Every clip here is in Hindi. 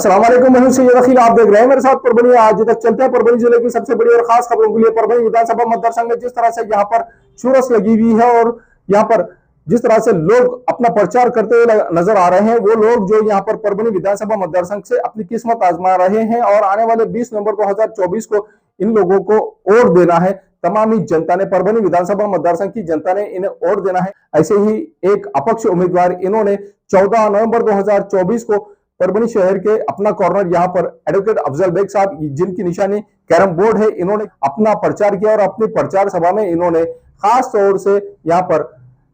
अस्सलाम वालेकुम, मैं हूं सैयद अखिल। आप देख रहे हैं मेरे साथ परभनी। आज तक चलते हैं परभनी जिले की सबसे बड़ी और खास खबरों के लिए। परभनी विधानसभा मतदार संघ में जिस तरह से यहाँ पर चूरस लगी हुई है और यहाँ पर जिस तरह से लोग अपना प्रचार करते हुए नजर आ रहे हैं, वो लोग जो यहाँ पर परभनी विधानसभा मतदार संघ से अपनी किस्मत आजमा रहे हैं और आने वाले 20 नवंबर 2024 को इन लोगों को वोट देना है। तमाम ही जनता ने, परभनी विधानसभा मतदार संघ की जनता ने इन्हें वोट देना है। ऐसे ही एक अपक्ष उम्मीदवार इन्होंने 14 नवंबर 2024 को परभनी शहर के अपना कॉर्नर यहाँ पर एडवोकेट अफजल बेग साहब, जिनकी निशानी कैरम बोर्ड है, इन्होंने अपना प्रचार किया और अपनी प्रचार सभा में इन्होंने खास तौर से यहाँ पर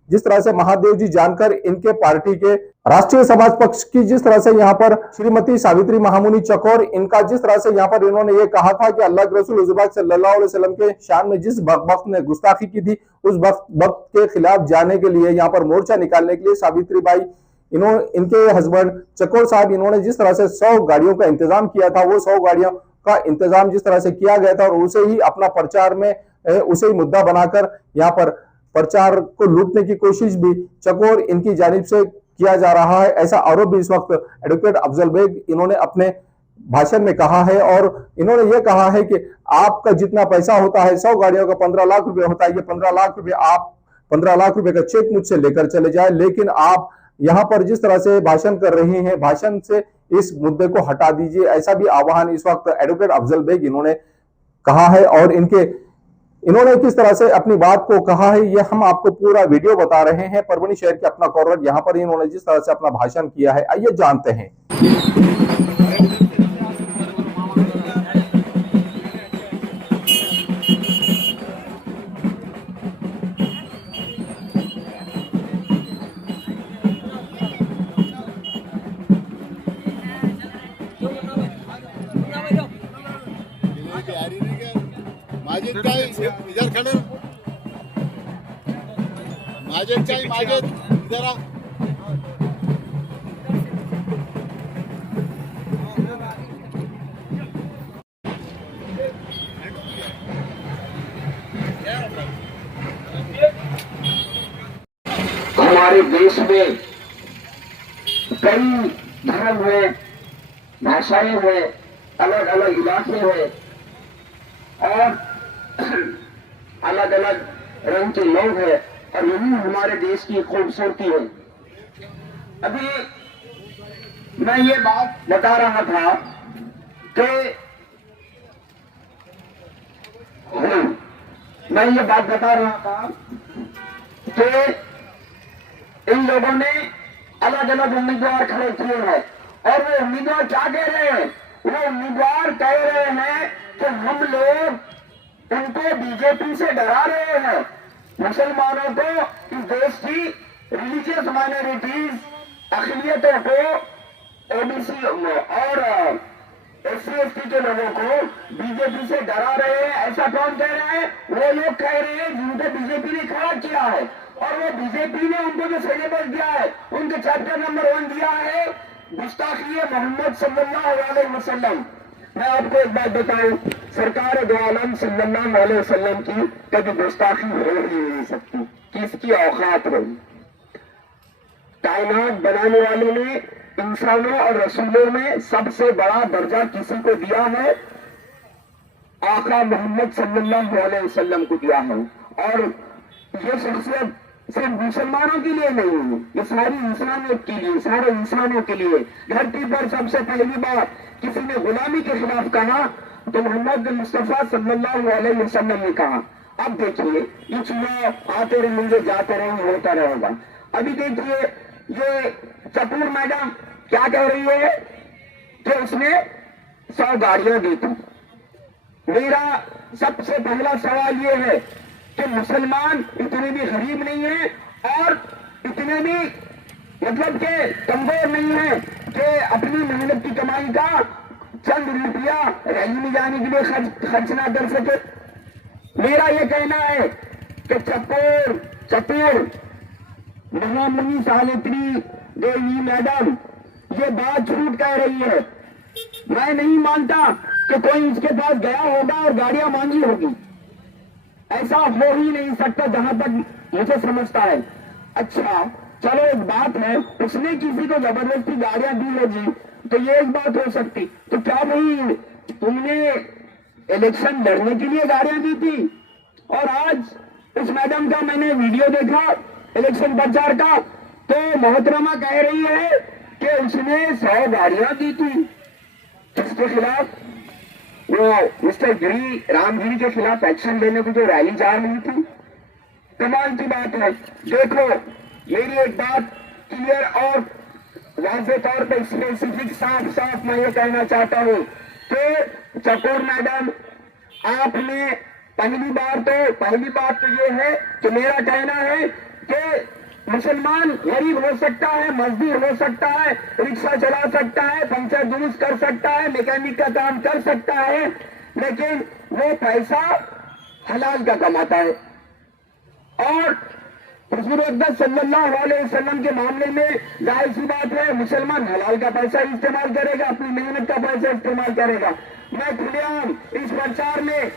जिस तरह से महादेव जी जानकर इनके पार्टी के राष्ट्रीय समाज पक्ष की जिस तरह से यहाँ पर श्रीमती सावित्री महामुनी चकोर, इनका जिस तरह से यहाँ पर इन्होंने ये कहा था कि अल्लाह के रसूल सल्लल्लाहु अलैहि वसल्लम के शान में जिस वक्त ने गुस्ताखी की थी, उस वक्त के खिलाफ जाने के लिए यहाँ पर मोर्चा निकालने के लिए सावित्री बाई, इनके हस्बैंड चकोर साहब, इन्होंने जिस तरह से 100 गाड़ियों का इंतजाम किया था, वो 100 गाड़ियों का इंतजाम जिस तरह से किया गया था और उसे ही अपना प्रचार में उसे ही मुद्दा बनाकर यहाँ पर प्रचार को लूटने की कोशिश भी चकोर इनकी जानिब से किया जा रहा है, ऐसा आरोप भी इस वक्त एडवोकेट अफजल बेग इन्होंने अपने भाषण में कहा है। और इन्होंने ये कहा है कि आपका जितना पैसा होता है, 100 गाड़ियों का 15 लाख रुपए होता है, ये 15 लाख रुपए आप 15 लाख रुपए का चेक मुझसे लेकर चले जाए, लेकिन आप यहाँ पर जिस तरह से भाषण कर रही हैं, भाषण से इस मुद्दे को हटा दीजिए, ऐसा भी आह्वान इस वक्त एडवोकेट अफजल बेग इन्होंने कहा है। और इन्होंने किस तरह से अपनी बात को कहा है, ये हम आपको पूरा वीडियो बता रहे हैं। परभनी शहर के अपना कॉर्नर यहाँ पर इन्होंने जिस तरह से अपना भाषण किया है, आइए जानते हैं। माजिद का इधर खड़े, माजिद इधर आ। हमारे देश में कई धर्म है, भाषाएं हैं, अलग अलग इलाके हैं और अलग अलग रंग के लोग हैं और यही हमारे देश की खूबसूरती है। अभी मैं ये बात बता रहा था कि इन लोगों ने अलग अलग उम्मीदवार खड़े किए हैं और वो उम्मीदवार क्या कह रहे हैं? वो उम्मीदवार कह रहे हैं कि हम लोग उनको बीजेपी से डरा रहे हैं, मुसलमानों को, इस देश की रिलीजियस माइनॉरिटीज अक़लियतों को, ओबीसी और SC/ST के लोगों को बीजेपी से डरा रहे हैं। ऐसा कौन कह रहे हैं? वो लोग कह रहे हैं जिनको बीजेपी ने खड़ा किया है और वो बीजेपी ने उनको जो सिलेबस दिया है, उनके चैप्टर नंबर 1 दिया है गुस्ताखी मोहम्मद सल्लल्लाहु अलैहि वसल्लम। मैं आपको एक बात बताऊं, सरकार दो आलम सल्लल्लाहु अलैहि वसल्लम की कभी गुस्ताखी हो ही नहीं सकती, किसकी औकात रही। कायनात बनाने वालों ने इंसानों और रसूलों में सबसे बड़ा दर्जा किसी को दिया है? आका मोहम्मद सल्लल्लाहु अलैहि वसल्लम को दिया है। और ये शख्सियत सिर्फ मुसलमानों के लिए नहीं है, ये सारी इंसानियत के लिए, सारे इंसानों के लिए। धरती पर सबसे पहली बार किसी ने गुलामी के खिलाफ कहा तो मोहम्मद मुस्तफा सल्लल्लाहु अलैहि वसल्लम ने कहा। अब देखिए, ये चुनाव आते रहेंगे, जाते रहेंगे, होता रहेगा। अभी देखिए, ये चपूर मैडम क्या कह रही है कि उसने 100 गाड़ियां दी थी। मेरा सबसे पहला सवाल ये है कि मुसलमान इतने भी गरीब नहीं है और इतने भी मतलब के कमजोर नहीं है कि अपनी मेहनत की कमाई का चंद रुपया रैली में जाने के लिए खर्च ना कर सके। मेरा ये कहना है कि चतुर महामुनि सावित्री देवी मैडम ये बात झूठ कह रही है। मैं नहीं मानता कि कोई उसके पास गया होगा और गाड़ियां मांगी होगी, ऐसा हो ही नहीं सकता जहां तक मुझे समझता है। अच्छा चलो एक बात है, उसने किसी को जबरदस्ती गाड़ियां दी है जी, तो ये एक बात हो सकती। तो क्या भाई तुमने इलेक्शन लड़ने के लिए गाड़ियां दी थी? और आज उस मैडम का मैंने वीडियो देखा इलेक्शन प्रचार का, तो मोहतरमा कह रही है कि उसने 100 गाड़ियां दी थी। किसके खिलाफ? वो मिस्टर गिरी, रामगिरी के खिलाफ एक्शन लेने को जो रैली जा रही थी। कमाल की बात है। देखो मेरी एक बात क्लियर और वाज़े तौर पे स्पेसिफिक साफ साफ मैं ये कहना चाहता हूँ कि चकोर मैडम, आपने पहली बात तो ये है कि मेरा कहना है कि मुसलमान गरीब हो सकता है, मजदूर हो सकता है, रिक्शा चला सकता है, पंचर दुरुस्त कर सकता है, मैकेनिक का काम कर सकता है, लेकिन वो पैसा हलाल का कमाता है। और हुजूर अक़दस सल्लल्लाहु अलैहि वसल्लम के मामले में जाहिर सी बात है, मुसलमान हलाल का पैसा इस्तेमाल करेगा, अपनी मेहनत का पैसा इस्तेमाल करेगा। मैं खुलेआम इस प्रचार में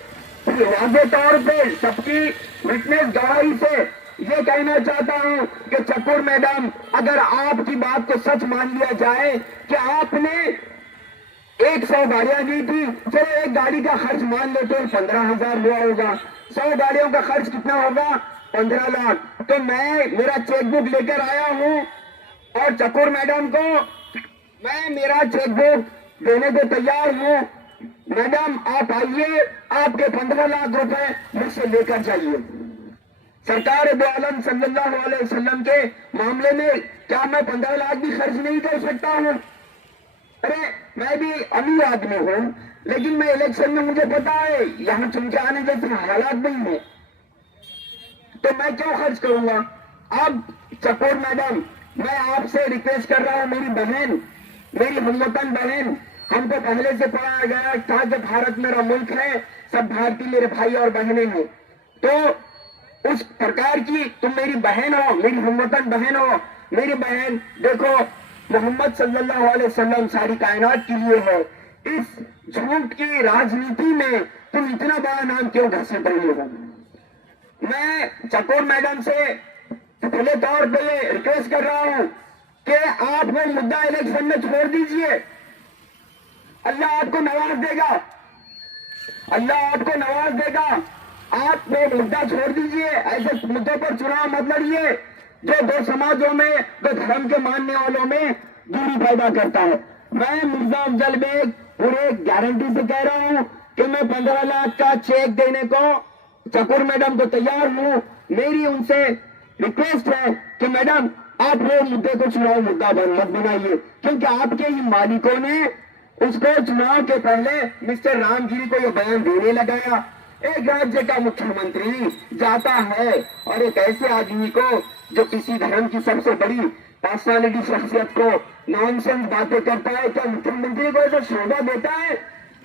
वाज़े तौर पे सबकी विटनेस गवाही से ये कहना चाहता हूं कि चकोर मैडम, अगर आपकी बात को सच मान लिया जाए कि आपने 100 गाड़ियां दी थी, चलो एक गाड़ी का खर्च मान लेते हैं 15,000 हुआ होगा, 100 गाड़ियों का खर्च कितना होगा? 15 लाख। तो मैं मेरा चेकबुक लेकर आया हूं और चकोर मैडम को मैं मेरा चेकबुक देने को तैयार हूं। मैडम आप आइए, आपके 15 लाख रुपए मुझसे लेकर जाइए। सरकार दो आलम सल्लल्लाहु अलैहि वसल्लम के मामले में क्या मैं 15 लाख भी खर्च नहीं कर सकता हूं? अरे मैं भी अमीर आदमी हूं, लेकिन मैं इलेक्शन में मुझे पता है यहां चुन के आने जैसे हालात नहीं है, तो मैं क्यों खर्च करूंगा? अब चकोर मैडम, मैं आपसे रिक्वेस्ट कर रहा हूं, मेरी बहन, मेरी हमवतन बहन, हमको पहले से पढ़ाया गया था कि भारत मेरा मुल्क है, सब भारतीय मेरे भाई और बहनें हैं। तो उस प्रकार की तुम मेरी बहन हो, मेरी हमवतन बहन हो। मेरी बहन देखो, मोहम्मद सल्लल्लाहु अलैहि वसल्लम सारी कायनात के लिए है। इस झूठ की राजनीति में तुम इतना बड़ा नाम क्यों घसीट रही हो? मैं चकोर मैडम से खुले तौर पे रिक्वेस्ट कर रहा हूं कि आप वो मुद्दा इलेक्शन में छोड़ दीजिए। अल्लाह आपको नवाज देगा, अल्लाह आपको नवाज देगा। आप वो मुद्दा छोड़ दीजिए, ऐसे मुद्दों पर चुनाव मत लड़िए जो दो समाजों में, दो धर्म के मानने वालों में दूरी पैदा करता है। मैं मिर्जा अफजल बेग पूरे गारंटी से कह रहा हूं कि मैं 15 लाख का चेक देने को चकोर मैडम को तैयार हूं। मेरी उनसे रिक्वेस्ट है कि मैडम आप वो मुद्दे को चुनाव मुद्दा मत बनाइए, क्योंकि आपके ही मालिकों ने उसको चुनाव के पहले मिस्टर रामगिरी को यह बयान देने लगाया। एक राज्य का मुख्यमंत्री जाता है और एक ऐसे आदमी को जो किसी धर्म की सबसे बड़ी पर्सनालिटी शख्सियत को नॉनसेंस बातें करता है, क्या मुख्यमंत्री को ऐसा सौदा देता है?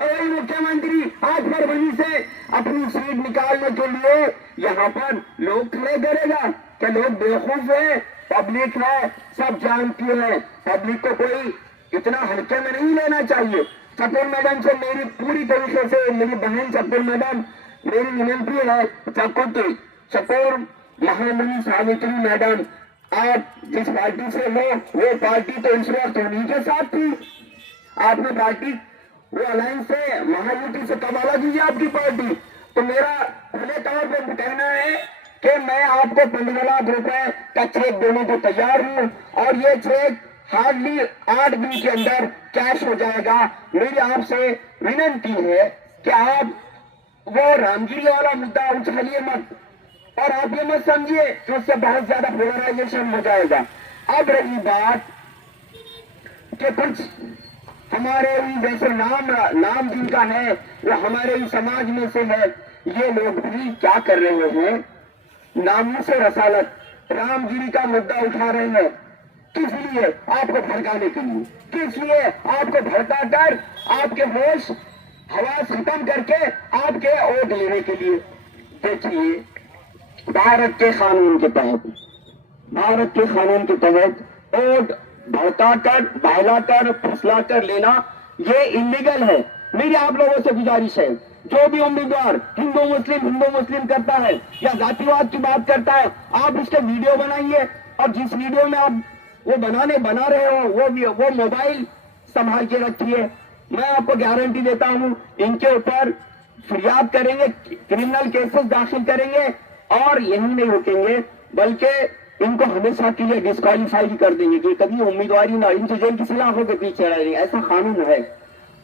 और मुख्यमंत्री आज परभनी से अपनी सीट निकालने के लिए यहाँ पर लोग खड़े करेगा। क्या लोग बेवकूफ है? पब्लिक है, सब जानती है। पब्लिक को कोई इतना हल्के में नहीं लेना चाहिए। चकोर मैडम से मेरी पूरी तरीके से, मेरी बहन चकोर मैडम, मेरी विनती है, चकोर महामनी सावित्री मैडम, आप जिस पार्टी से हो वो पार्टी तो इस वक्त उन्हीं के साथ थी। आपने पार्टी वो अलायंस से, महायुति से कमाला दीजिए आपकी पार्टी। तो मेरा खुले तौर पर कहना है कि मैं आपको 15 लाख रुपए का चेक देने को तैयार हूं और ये चेक हार्डली 8 दिन के अंदर कैश हो जाएगा। मेरी आपसे विनती है कि आप वो रामगिरी वाला मुद्दा उछालिए मत, और आप ये मत समझिए कि उससे बहुत ज्यादा पोलराइजेशन हो जाएगा। अब रही बात कि कुछ हमारे ही जैसे नाम जिनका है वो हमारे ही समाज में से है, ये लोग भी क्या कर रहे हैं? नामों से रसालत रामगिरी का मुद्दा उठा रहे हैं। किस लिए? आपको भड़काने के लिए। किस लिए? आपको भड़काकर आपके होश हवास खत्म करके आपके वोट लेने के लिए। देखिए, भारत के कानून के तहत वोट भड़काकर, बहलाकर, फुसलाकर लेना ये इलीगल है। मेरी आप लोगों से गुजारिश है, जो भी उम्मीदवार हिंदू मुस्लिम करता है या जातिवाद की बात करता है, आप उसके वीडियो बनाइए और जिस वीडियो में आप वो बना रहे हो वो मोबाइल संभाल के रखिए। मैं आपको गारंटी देता हूं इनके ऊपर फरियाद करेंगे, क्रिमिनल केसेस दाखिल करेंगे और यही नहीं रुकेंगे बल्कि इनको हमेशा के लिए डिस्क्वालीफाई कर देंगे कि कभी उम्मीदवारी ना, इनकी जेल की सलाखों के पीछे रहेंगे, ऐसा कानून है।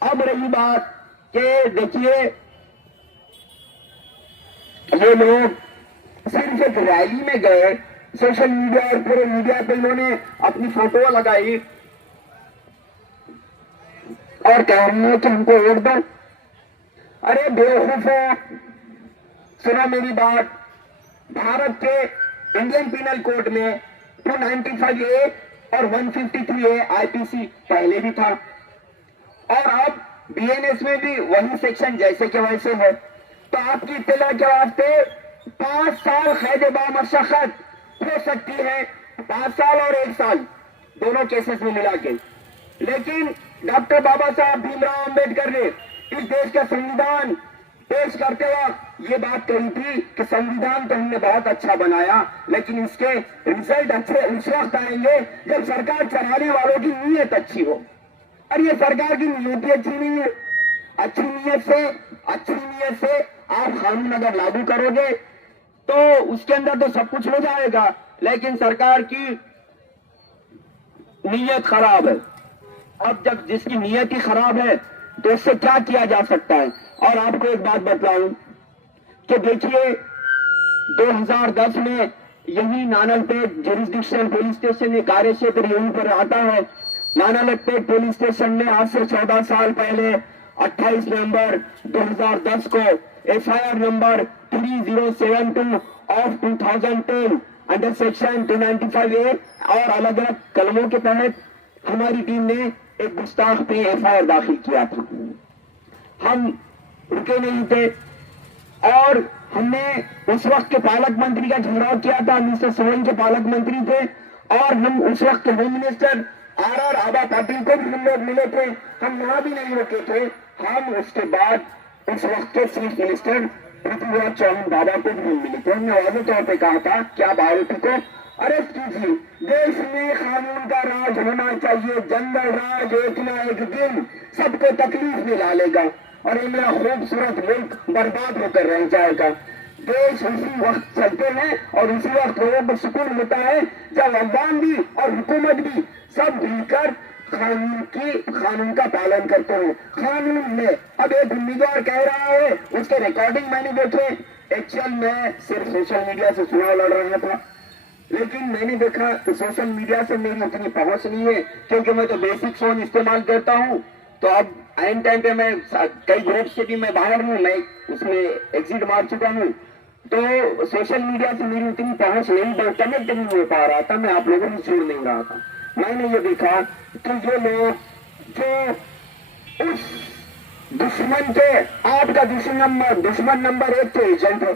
अब रही बात कि देखिए ये लोग सिर्फ एक रैली में गए, सोशल मीडिया और पूरे मीडिया पे इन्होंने अपनी फोटो लगाई और कह रही है कि हमको वोट दो। अरे बेवकूफो, सुनो मेरी बात। भारत के इंडियन पिनल कोड में 295A और 153A आईपीसी पहले भी था और अब बीएनएस में भी वही सेक्शन जैसे के वैसे है। तो आपकी इत्तला के वास्ते 5 साल कैद बामशक्कत हो सकती है, 5 साल और 1 साल दोनों केसेस में मिला के। लेकिन डॉक्टर बाबा साहब भीमराव अंबेडकर ने इस देश का संविधान पेश करते वक्त ये बात कही थी कि संविधान तो हमने बहुत अच्छा बनाया लेकिन इसके रिजल्ट अच्छे उस वक्त आएंगे जब सरकार चलाने वालों की नीयत अच्छी हो। और ये सरकार की नीयत ही अच्छी नहीं है। अच्छी नीयत से आप कानून अगर लागू करोगे तो उसके अंदर तो सब कुछ हो जाएगा, लेकिन सरकार की नीयत खराब है। अब जब जिसकी नीयत ही खराब है तो उससे क्या किया जा सकता है। और आपको एक बात बताऊं कि देखिए 2010 में यही नानलपेट जुरिस्डिक्शन पुलिस स्टेशन ये कार्य क्षेत्र यहीं पर आता है। नानलपेट पुलिस स्टेशन ने आज से 14 साल पहले 28 नवंबर 2010 को FIR number 3072 of 2010 under section 295A और अलग अलग कलमों के तहत हमारी टीम ने एक गुस्ताख पे एफआईआर दाखिल किया था। हम रुके नहीं थे और हमने उस वक्त के पालक मंत्री का घेराव किया था। मिस्टर सोरेन के पालक मंत्री थे और हम उस वक्त के होम मिनिस्टर आर आबा पाटिल को भी हम लोग मिले थे। हम वहां भी नहीं रुके थे। हम उसके बाद उस वक्त के चीफ मिनिस्टर पृथ्वीराज चौहान बाबा को भी मिले थे। हमने वाजे तौर पर कहा था कि आप आरोपी को अरेस्ट कीजिए। देश में कानून का राज होना चाहिए। जंगल राज एक ना एक दिन सबको तकलीफ में डालेगा और ये मेरा खूबसूरत मुल्क बर्बाद होकर रह जाएगा। देश उसी वक्त चलते हैं और उसी वक्त लोगों को सुकून मिलता है जब अफगान भी और हुकूमत भी सब मिलकर कानून का पालन करते हैं। कानून में अब एक उम्मीदवार कह रहा है, उसके रिकॉर्डिंग मैंने देखे। एक्चुअल में सिर्फ सोशल मीडिया से चुनाव लड़ रहा था, लेकिन मैंने देखा कि सोशल मीडिया से मेरी उतनी पहुंच नहीं है क्योंकि मैं तो बेसिक फोन इस्तेमाल करता हूं। तो अब एंड टाइम पे मैं कई ग्रुप से भी मैं बाहर हूं, मैं उसमें एग्जिट मार चुका हूं। तो सोशल मीडिया से मेरी उतनी पहुंच नहीं, कनेक्ट नहीं हो पा रहा था, मैं आप लोगों से जुड़ नहीं रहा था। मैंने ये देखा कि जो लोग जो उस दुश्मन के आपका दुश्मन नंबर 1 के एजेंट है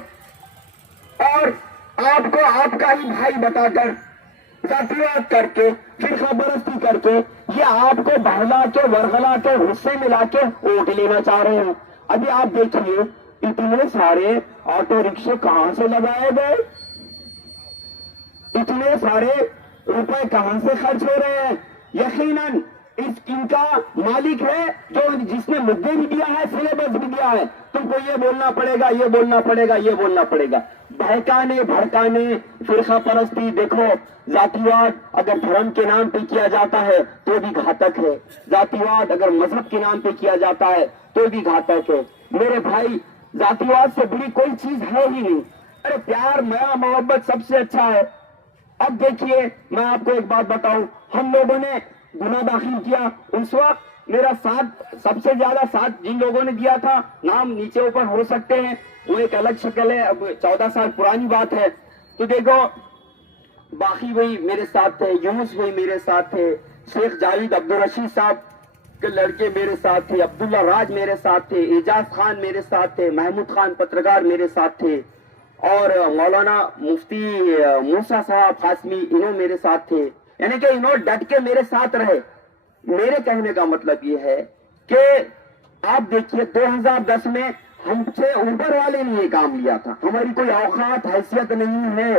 और आपको आपका ही भाई बताकर जातिवाद करके फिर खबरस्ती करके ये आपको बहला के वरगला के गुस्से में लाके वोट लेना चाह रहे हैं। अभी आप देखिए इतने सारे ऑटो रिक्शे कहां से लगाए गए, इतने सारे रुपए कहां से खर्च हो रहे हैं। यकीनन इनका मालिक है जो जिसने मुद्दे भी दिया है, सिलेबस भी दिया है। तुमको ये बोलना पड़ेगा, ये बोलना पड़ेगा, ये बोलना पड़ेगा। बहकाने भड़काने फिरका परस्ती, देखो जातिवाद अगर धर्म के नाम पे किया जाता है तो भी घातक है। जातिवाद अगर मजहब के नाम पे किया जाता है तो भी घातक है। मेरे भाई जातिवाद से बड़ी कोई चीज है ही नहीं। अरे प्यार माया मोहब्बत सबसे अच्छा है। अब देखिए मैं आपको एक बात बताऊं, हम लोगों ने गुनाह दाखिल किया उस वक्त मेरा साथ सबसे ज्यादा साथ जिन लोगों ने दिया था, नाम नीचे ऊपर हो सकते हैं, वो एक अलग शक्ल है, अब 14 साल पुरानी बात है। तो देखो बाकी वही मेरे साथ थे, यूनुस वही मेरे साथ थे, शेख जावेद अब्दुल रशीद साहब के लड़के मेरे साथ थे, अब्दुल्ला राज मेरे साथ थे, एजाज खान मेरे साथ थे, महमूद खान पत्रकार मेरे साथ थे और मौलाना मुफ्ती मूसा साहब फासमी इन्हों मेरे साथ थे। यानी कि इन्हों डट के मेरे साथ रहे। मेरे कहने का मतलब ये है कि आप देखिए 2010 में हमसे ऊपर वाले ने ये काम लिया था। हमारी कोई औकात हैसियत नहीं है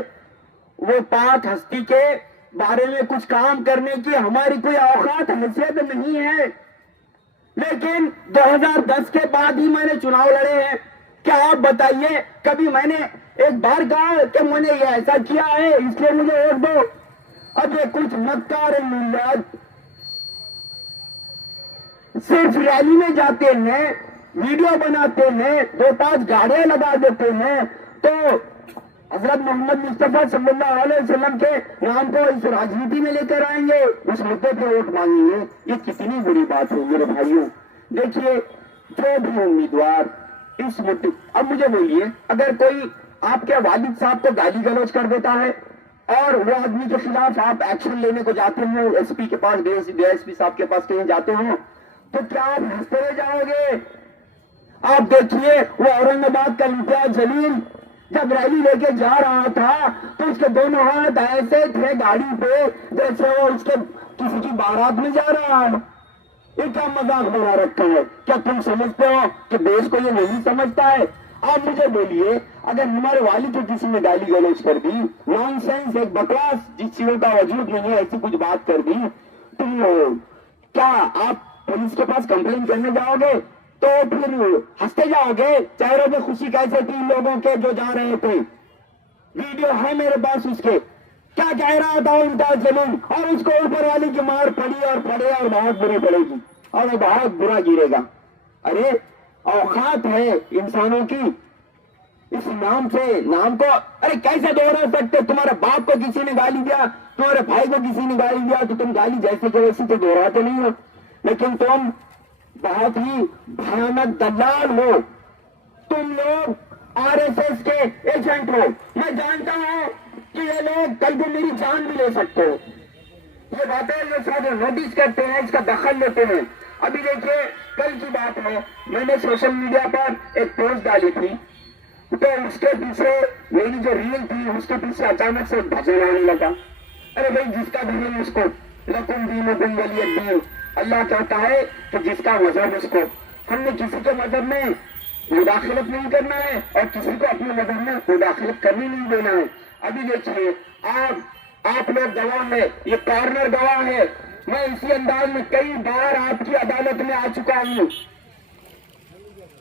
वो पाक हस्ती के बारे में कुछ काम करने की, हमारी कोई औकात हैसियत नहीं है। लेकिन 2010 के बाद ही मैंने चुनाव लड़े हैं। क्या आप बताइए कभी मैंने एक बार कहा कि मैंने ये ऐसा किया है इसलिए मुझे वोट दो? अब ये कुछ मक्कार मुल्लाद सिर्फ रैली में जाते हैं, वीडियो बनाते हैं, 2-5 गाड़ियां लगा देते हैं, तो हजरत मोहम्मद मुस्तफा सल्लल्लाहु अलैहि वसल्लम के नाम को इस राजनीति में लेकर आएंगे, उस मुद्दे पे वोट मांगेंगे। ये कितनी बुरी बात है मेरे भाइयों। देखिए जो भी उम्मीदवार इस मुद्दे, अब मुझे बोलिए अगर कोई आपके वालिद साहब को गाली गलौज कर देता है और वो आदमी के खिलाफ आप एक्शन लेने को जाते हो, एसपी के पास, डीएसपी साहब के पास कहीं जाते हो, तो क्या आप हंसते रह जाओगे? आप देखिए वो औरंगाबाद का इम्तियाज जलील जब रैली लेके जा रहा था तो उसके दोनों हाथ ऐसे थे गाड़ी पे जैसे वो उसके किसी की बारात में जा रहा है। ये क्या मजाक बना रखा है? क्या तुम समझते हो कि देश को ये नहीं समझता है? आप मुझे बोलिए अगर हमारे वालिद को किसी ने गाली गलौज कर दी, नॉनसेंस, एक बकवास जिस चीजों का वजूद नहीं है ऐसी कुछ बात कर दी, तो क्या आप पुलिस के पास कंप्लेन करने जाओगे? तो फिर हंसते जाओगे? चेहरे पे खुशी कैसे थी लोगों के जो जा रहे थे? वीडियो है मेरे पास उसके, क्या कह रहा था उनका जमीन, और उसको ऊपर वाली की मार पड़ी और पड़े और बहुत बुरी पड़ेगी और वो बहुत बुरा गिरेगा। अरे औकात है इंसानों की, इस नाम से नाम को अरे कैसे दोहरा सकते? तुम्हारे बाप को किसी ने गाली दिया, तुम्हारे भाई को किसी ने गाली दिया, तो तुम गाली जैसे के वैसे तो दोहराते नहीं हो, लेकिन तुम बहुत ही भयानक दलाल हो। तुम लोग आरएसएस के एजेंट हो। मैं जानता हूं कि ये लोग कल को मेरी जान भी ले सकते हो। ये बातें ये सब नोटिस करते हैं, इसका दखल लेते हैं। अभी देखिए कल की बात है, मैंने सोशल मीडिया पर एक पोस्ट डाली थी, तो उसके पीछे मेरी जो रील थी उसके पीछे अचानक से भजन आने लगा। अरे भाई जिसका धर्म उसको, लकुम दीनुकुम वलियद्दीन। अल्लाह कहता है कि जिसका मजहब उसको। हमने किसी के मजहब में मुदाखलत नहीं करना है और किसी को अपने मजहब में मुदाखलत करनी नहीं देना है। अभी देखिए आप लोग गवाह है, ये कॉर्नर गवाह है। मैं इसी अंदाज में कई बार आपकी अदालत में आ चुका हूँ,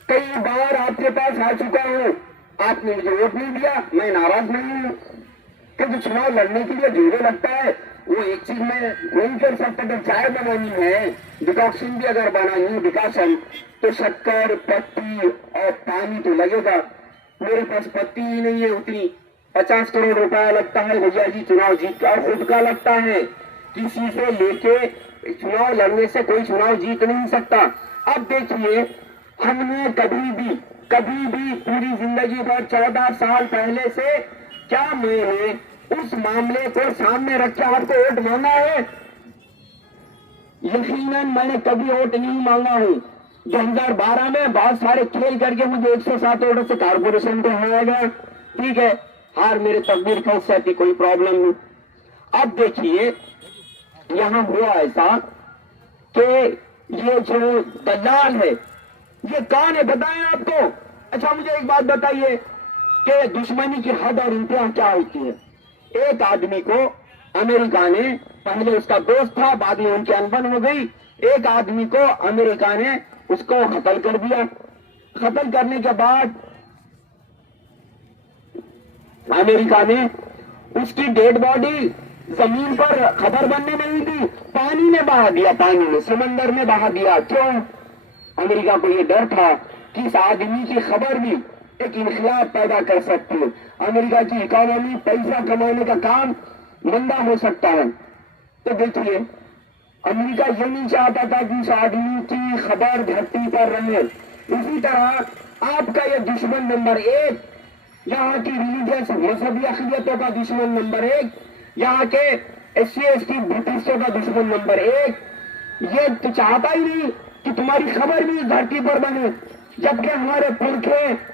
कई बार आपके पास आ चुका हूँ। आपने मुझे वोट नहीं दिया, मैं नाराज नहीं हूँ, क्योंकि चुनाव लड़ने के लिए जोर लगता है। वो एक चीज में नहीं कर सकता, अगर चाय बनानी है, डिकॉक्शन भी अगर बनानी डिकॉक्शन, तो शक्कर, पत्ती और पानी तो लगेगा। मेरे पास पत्ती ही नहीं है उतनी। 50 करोड़ रुपया लगता है भैया जी चुनाव जीत का, खुद का लगता है। किसी से लेके चुनाव लड़ने से कोई चुनाव जीत नहीं सकता। अब देखिए हमने कभी भी पूरी जिंदगी भर 14 साल पहले से क्या मैंने उस मामले को सामने रख के आपको वोट मांगा है? यकीनन मैंने कभी वोट नहीं मांगा हूं। 2012 में बहुत सारे खेल करके मुझे 107 वोटों से कारपोरेशन पे हराया गया। ठीक है, हार मेरे तकदीर का हिस्सा थी, कोई प्रॉब्लम नहीं। अब देखिए यहां हुआ ऐसा कि ये जो दलाल है ये कौन है बताएं आपको? अच्छा मुझे एक बात बताइए कि दुश्मनी की हद और इंतहा क्या होती है? एक आदमी को अमेरिका ने, पहले उसका दोस्त था, बाद में उनकी अनबन हो गई, एक आदमी को अमेरिका ने उसको कत्ल कर दिया। कत्ल करने के बाद अमेरिका ने उसकी डेड बॉडी जमीन पर खबर बनने नहीं दी, पानी में बहा दिया, पानी में, समंदर में बहा दिया। क्यों? अमेरिका को यह डर था कि इस आदमी की खबर भी एक इनकलाब पैदा कर सकती है। अमेरिका की इकोनॉमी, पैसा कमाने का काम मंदा हो सकता है। तो देखिए अमेरिका ये नहीं चाहता था कि इस आदमी की खबर धरती पर रहे। इसी तरह आपका ये दुश्मन नंबर 1, यहाँ की रिलीजियस मजहबी अक़ीदतों का दुश्मन नंबर 1, यहाँ के SC/ST ब्रिटिशों का दुश्मन नंबर 1, ये तो चाहता ही नहीं कि तुम्हारी खबर भी इस धरती पर बने, जबकि हमारे पुरखे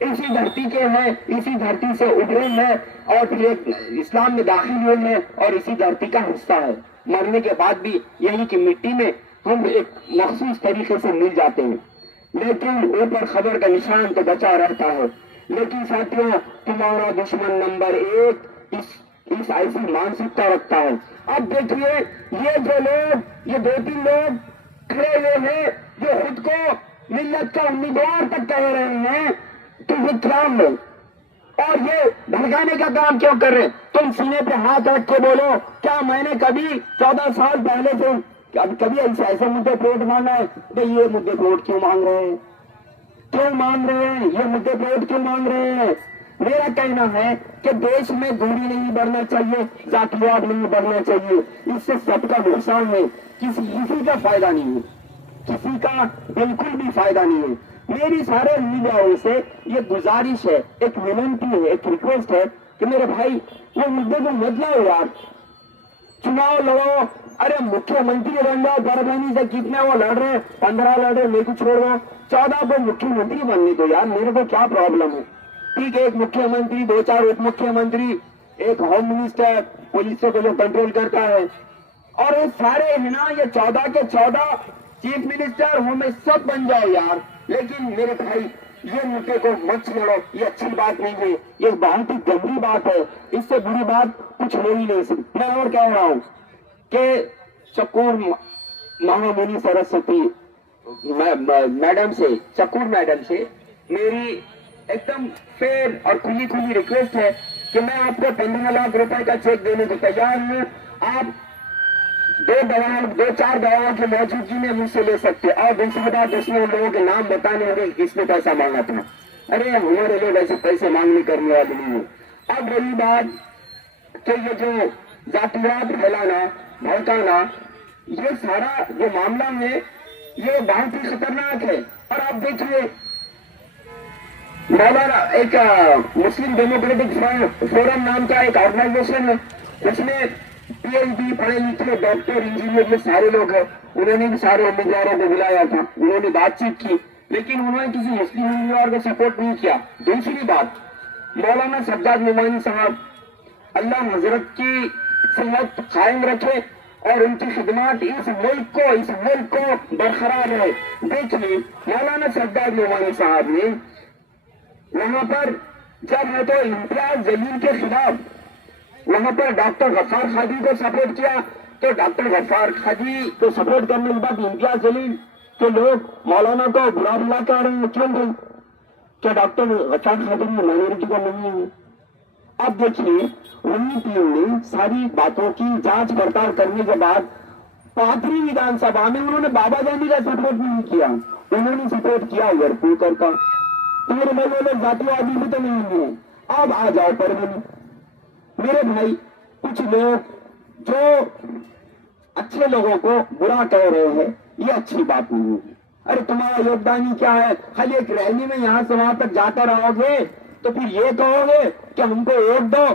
इसी धरती के हैं, इसी धरती से उभरे हैं और फिर इस्लाम में दाखिल हुए हैं और इसी धरती का हिस्सा है। मरने के बाद भी यही की मिट्टी में हम एक मखसूस तरीके से मिल जाते हैं, लेकिन ऊपर खबर का निशान तो बचा रहता है। लेकिन साथियों तुम्हारा दुश्मन नंबर 1 इस ऐसी मानसिकता रखता है। अब देखिए ये जो लोग, ये 2-3 लोग खड़े हुए हैं जो खुद को मिल्लत का उम्मीदवार तक कह रहे हैं, तो ये क्या है? और ये भड़काने का काम क्यों कर रहे हैं? तुम सीने पे हाथ रख के बोलो, क्या मैंने कभी 14 साल पहले से कभी ऐसे मुद्दे पे वोट मांगा है? तो ये मुद्दे पे वोट क्यों मांग रहे हैं? क्यों मांग रहे हैं? ये मुद्दे पे वोट क्यों मांग रहे हैं? मेरा कहना है कि देश में दूरी नहीं बढ़ना चाहिए, जातिवाद नहीं बढ़ना चाहिए। इससे सबका नुकसान है, किसी का फायदा नहीं है, किसी का बिल्कुल भी फायदा नहीं है। मेरी सारे उम्मीदवारों से ये गुजारिश है, एक विनती है, एक रिक्वेस्ट है कि मेरे भाई वो मुद्दे को मत लाओ यार, चुनाव लड़ो। अरे मुख्यमंत्री बन जाओ, परभनी से कितने वो लड़ रहे, 15 लड़ रहे, मेरे को छोड़ो, 14 को मुख्यमंत्री बनने दो यार, मेरे को क्या प्रॉब्लम है? ठीक है, एक मुख्यमंत्री, 2-4 उप मुख्यमंत्री, एक होम मिनिस्टर, पुलिस को जो कंट्रोल करता है, और ये सारे है ना, ये 14 के 14 चीफ मिनिस्टर हमें सब बन जाओ यार। लेकिन मेरे भाई ये मुद्दे को मत छेड़ो, ये अच्छी बात नहीं है, ये बहुत ही गंदी बात है, इससे बुरी बात कुछ हो ही नहीं सकती। मैं और कह रहा हूँ कि चकोर महामुनि सरस्वती मैडम से, चकोर मैडम से मेरी एकदम फेयर और खुली खुली रिक्वेस्ट है कि मैं आपको 15 लाख रुपए का चेक देने को तैयार हूँ। आप 2-4 दवाओं की मौजूदगी में मुझसे ले सकते। और दूसरी बात, उसमें उन लोगों के नाम बताने होंगे किसने पैसा मांगा था। अरे हमारे लोग ऐसे पैसे मांगने करने वाले नहीं है। अब रही बात कि ये जो जातिवाद फैलाना, भड़काना, ये सारा जो मामला है ये बहुत ही खतरनाक है। और आप देखिए, मौलाना एक मुस्लिम डेमोक्रेटिक फोरम नाम का एक ऑर्गेनाइजेशन है, उसमें पीएचडी पढ़े लिखे डॉक्टर, इंजीनियर, ये सारे लोग हैं। उन्होंने भी सारे उम्मीदवारों को बुलाया था, उन्होंने बातचीत की, लेकिन उन्होंने किसी मुस्लिम उम्मीदवार को सपोर्ट नहीं किया। दूसरी बात, मौलाना सज्जाद नुमानी साहब, अल्लाह हजरत की सेहत कायम रखे और उनकी खिदमत इस मुल्क को बरकरार रहे। देखिए, मौलाना सज्जाद नुमानी साहब ने वहां पर जब है तो इम्तियाज जलील के खिलाफ वहां पर डॉक्टर गफ्फार खादी को सपोर्ट किया, तो डॉक्टर गफ्फार खादी को सपोर्ट करने के बाद इम्तियाज जलील के लोग मौलाना को बुरा बुला कर रहे हैं। क्यों भाई? क्या डॉक्टर गफ्फार खादी में माइनॉरिटी का नहीं है? अब देखिए, उन्हीं टीम ने सारी बातों की जांच पड़ताल करने के बाद 5वीं विधानसभा में उन्होंने बाबा जानी का सपोर्ट नहीं किया, उन्होंने सपोर्ट किया वर्पूकर का। तो मेरे भाई, वो लोग जातिवादी भी तो नहीं है। अब आ जाओ परभनी। मेरे भाई, कुछ लोग जो अच्छे लोगों को बुरा कह रहे हैं, ये अच्छी बात नहीं है। अरे तुम्हारा योगदान ही क्या है? खाली एक रैली में यहां से वहां तक जाकर रहोगे तो फिर ये कहोगे कि हमको वोट दो।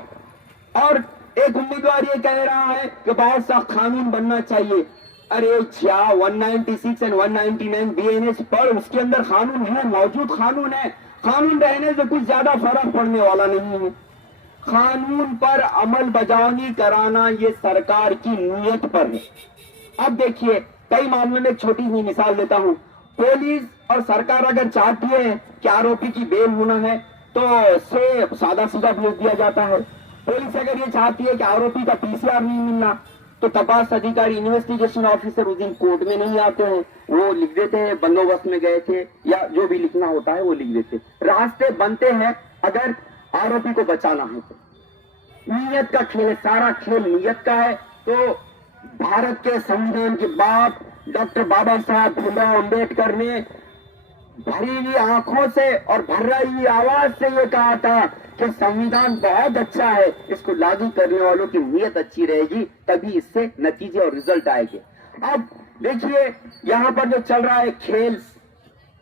और एक उम्मीदवार ये कह रहा है कि बहुत सा कानून बनना चाहिए। अरे 196 और 199 बीएनएस पर उसके अंदर कानून है, मौजूद कानून है। कानून रहने से कुछ ज्यादा फर्क पड़ने वाला नहीं है। कानून पर अमल बजावनी कराना ये सरकार की नीयत पर है। अब देखिए, कई मामलों में छोटी सी मिसाल देता हूं। पुलिस और सरकार अगर चाहती है कि आरोपी की बेल होना है तो से सादा सीधा भेज दिया जाता है। पुलिस अगर ये चाहती है कि आरोपी का पीसीआर नहीं मिलना तो तपास अधिकारी, इन्वेस्टिगेशन ऑफिसर उस दिन कोर्ट में नहीं आते हैं, वो लिख देते हैं बंदोबस्त में गए थे, या जो भी लिखना होता है वो लिख देते। रास्ते बनते हैं अगर आरोपी को बचाना है तो। नीयत का खेल है, सारा खेल नीयत का है। तो भारत के संविधान के बाद डॉक्टर बाबा साहब भीमराव अम्बेडकर ने भरी हुई आंखों से और भर रही हुई आवाज से ये कहा था कि संविधान बहुत अच्छा है, इसको लागू करने वालों की नीयत अच्छी रहेगी तभी इससे नतीजे और रिजल्ट आएंगे। अब देखिए, यहाँ पर जो चल रहा है खेल,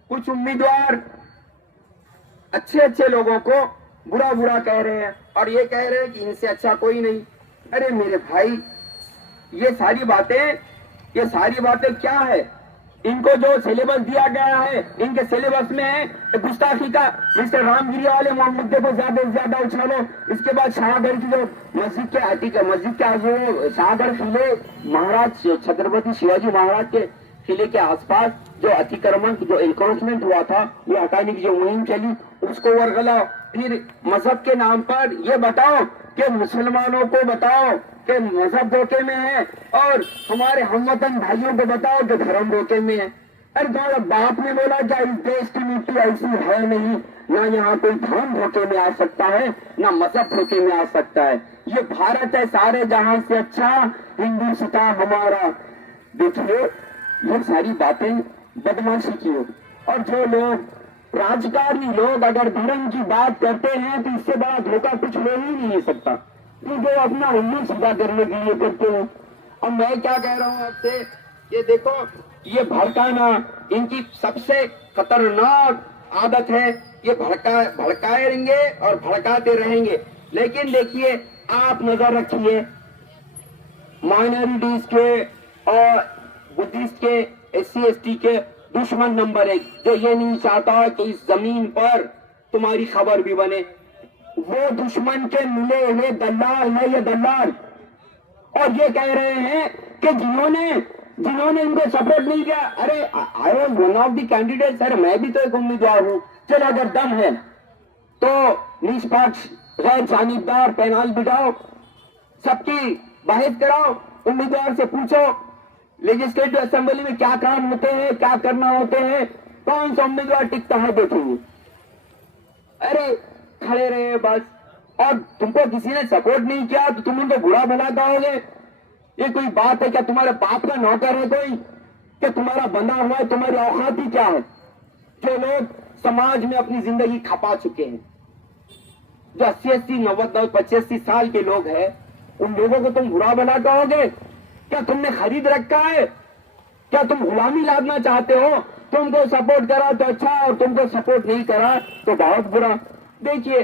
कुछ उम्मीदवार अच्छे लोगों को बुरा कह रहे हैं और ये कह रहे हैं कि इनसे अच्छा कोई नहीं। अरे मेरे भाई, ये सारी बातें क्या है? इनको जो सिलेबस दिया गया है, इनके सिलेबस में है गुस्ताखी का। मिस्टर रामगिरी वाले मुद्दे को ज्यादा से ज्यादा उछालो। इसके बाद शाहगढ़ की जो मस्जिद के आजू शाहगढ़ किले, महाराज छत्रपति शिवाजी महाराज के किले के आसपास जो अतिक्रमण, जो एनक्रोचमेंट हुआ था, वो हटाने की जो मुहिम चली, उसको वर्गलाओ। फिर मजहब के नाम पर ये बताओ कि मुसलमानों को बताओ कि मजहब धोखे में है, और हमारे हमवतन भाइयों को बताओ कि धर्म धोखे में है। अरे तुम्हारा बाप ने बोला क्या इस देश की मिट्टी ऐसी है नहीं, ना यहाँ कोई धर्म धोखे में आ सकता है, ना मजहब धोखे में आ सकता है। ये भारत है सारे जहां से अच्छा, हिंदुस्तान हमारा। देखिए ये सारी बातें बदमाशी की हो, और जो लोग राजकारणी लोग अगर धर्म की बात करते हैं तो इससे बड़ा धोखा कुछ हो ही नहीं सकता, क्योंकि वो अपना उल्लू सीधा करने के लिए करते हैं। और मैं क्या कह रहा हूँ आपसे, ये देखो ये भड़काना इनकी सबसे खतरनाक आदत है। ये भड़काएंगे और भड़काते रहेंगे। लेकिन देखिए आप नजर रखिए, माइनॉरिटीज के और बुद्धिस्ट के, SC ST के दुश्मन नंबर 1, जो ये नहीं चाहता कि इस जमीन पर तुम्हारी खबर भी बने, वो दुश्मन के मिले हुए दलाल है ये दलाल। और ये कह रहे हैं कि जिन्होंने इनको सपोर्ट नहीं किया, अरे I was one of the candidate sir, मैं भी तो एक उम्मीदवार हूं। चलो अगर दम है तो निष्पक्ष गैर जानिबदार पैनल बिठाओ, सबकी बहस कराओ, उम्मीदवार से पूछो लेजिस्लेटिव असेंबली में क्या काम होते हैं, क्या करना होते हैं, कौन सा उम्मीदवार टिकता है देखेंगे। अरे खड़े रहे बस, और तुमको किसी ने सपोर्ट नहीं किया तो तुम उनको बुरा भला कहोगे। ये कोई बात है क्या? तुम्हारे बाप का नौकर है कोई कि तुम्हारा बंधा हुआ है? तुम्हारी औकात ही क्या है? जो लोग समाज में अपनी जिंदगी खपा चुके हैं, जो 80-80, 90-90, 85 साल के लोग हैं, उन लोगों को तुम बुरा भला कहोगे? क्या तुमने खरीद रखा है? क्या तुम गुलामी लादना चाहते हो? तुमको सपोर्ट करा तो अच्छा, और तुमको सपोर्ट नहीं करा तो बहुत बुरा। देखिए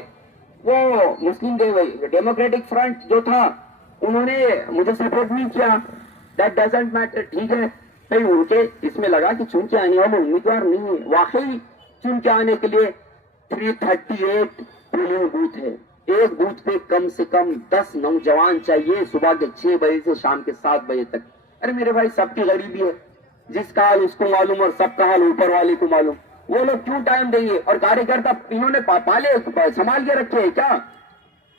वो मुस्लिम डेमोक्रेटिक फ्रंट जो था, उन्होंने मुझे सपोर्ट नहीं किया, दैट डजंट मैटर, ठीक है। नहीं, उनके इसमें लगा कि चुन के आने वाले उम्मीदवार नहीं है। वाकई चुन के आने के लिए 338 पोलिंग बूथ है, एक बूथ पे कम से कम 10 नौजवान चाहिए, सुबह के 6 बजे से शाम के 7 बजे तक। अरे मेरे भाई, सबकी गरीबी है, जिसका हाल उसको मालूम और सबका हाल ऊपर वाले को मालूम। वो लोग क्यों टाइम देंगे? और कार्यकर्ता इन्होंने पाले संभाल के रखे हैं क्या?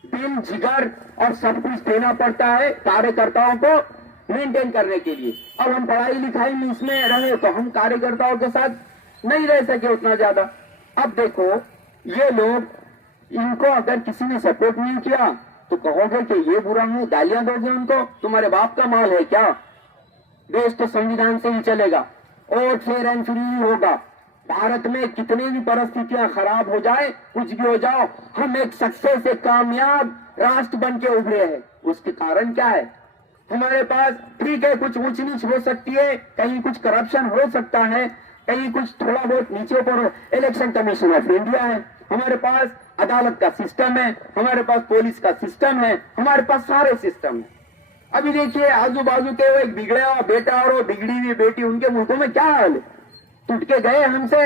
दिल, जिगर और सब कुछ देना पड़ता है कार्यकर्ताओं को मेंटेन करने के लिए। अब हम पढ़ाई लिखाई में इसमें रहे तो हम कार्यकर्ताओं के साथ नहीं रह सके उतना ज्यादा। अब देखो ये लोग, इनको अगर किसी ने सपोर्ट नहीं किया तो कहोगे कि ये बुरा है, गालियां दोगे उनको? तुम्हारे बाप का माल है क्या? देश तो संविधान से ही चलेगा, वोट फेयर एंड फ्री होगा। भारत में कितनी भी परिस्थितियां खराब हो जाए, कुछ भी हो जाओ, हम एक सक्सेस से कामयाब राष्ट्र बन के उभरे हैं। उसके कारण क्या है? हमारे पास ठीक है, कुछ ऊंच नीच हो सकती है, कहीं कुछ करप्शन हो सकता है, कहीं कुछ थोड़ा बहुत नीचे ऊपर। इलेक्शन कमीशन ऑफ इंडिया है, हमारे पास अदालत का सिस्टम है, हमारे पास पुलिस का सिस्टम है, हमारे पास सारे सिस्टम है। अभी देखिए आजू बाजू के वो एक बिगड़ा हुआ बेटा और वो बिगड़ी हुई बेटी, उनके मुल्कों में क्या हाल है? टूट के गए, हमसे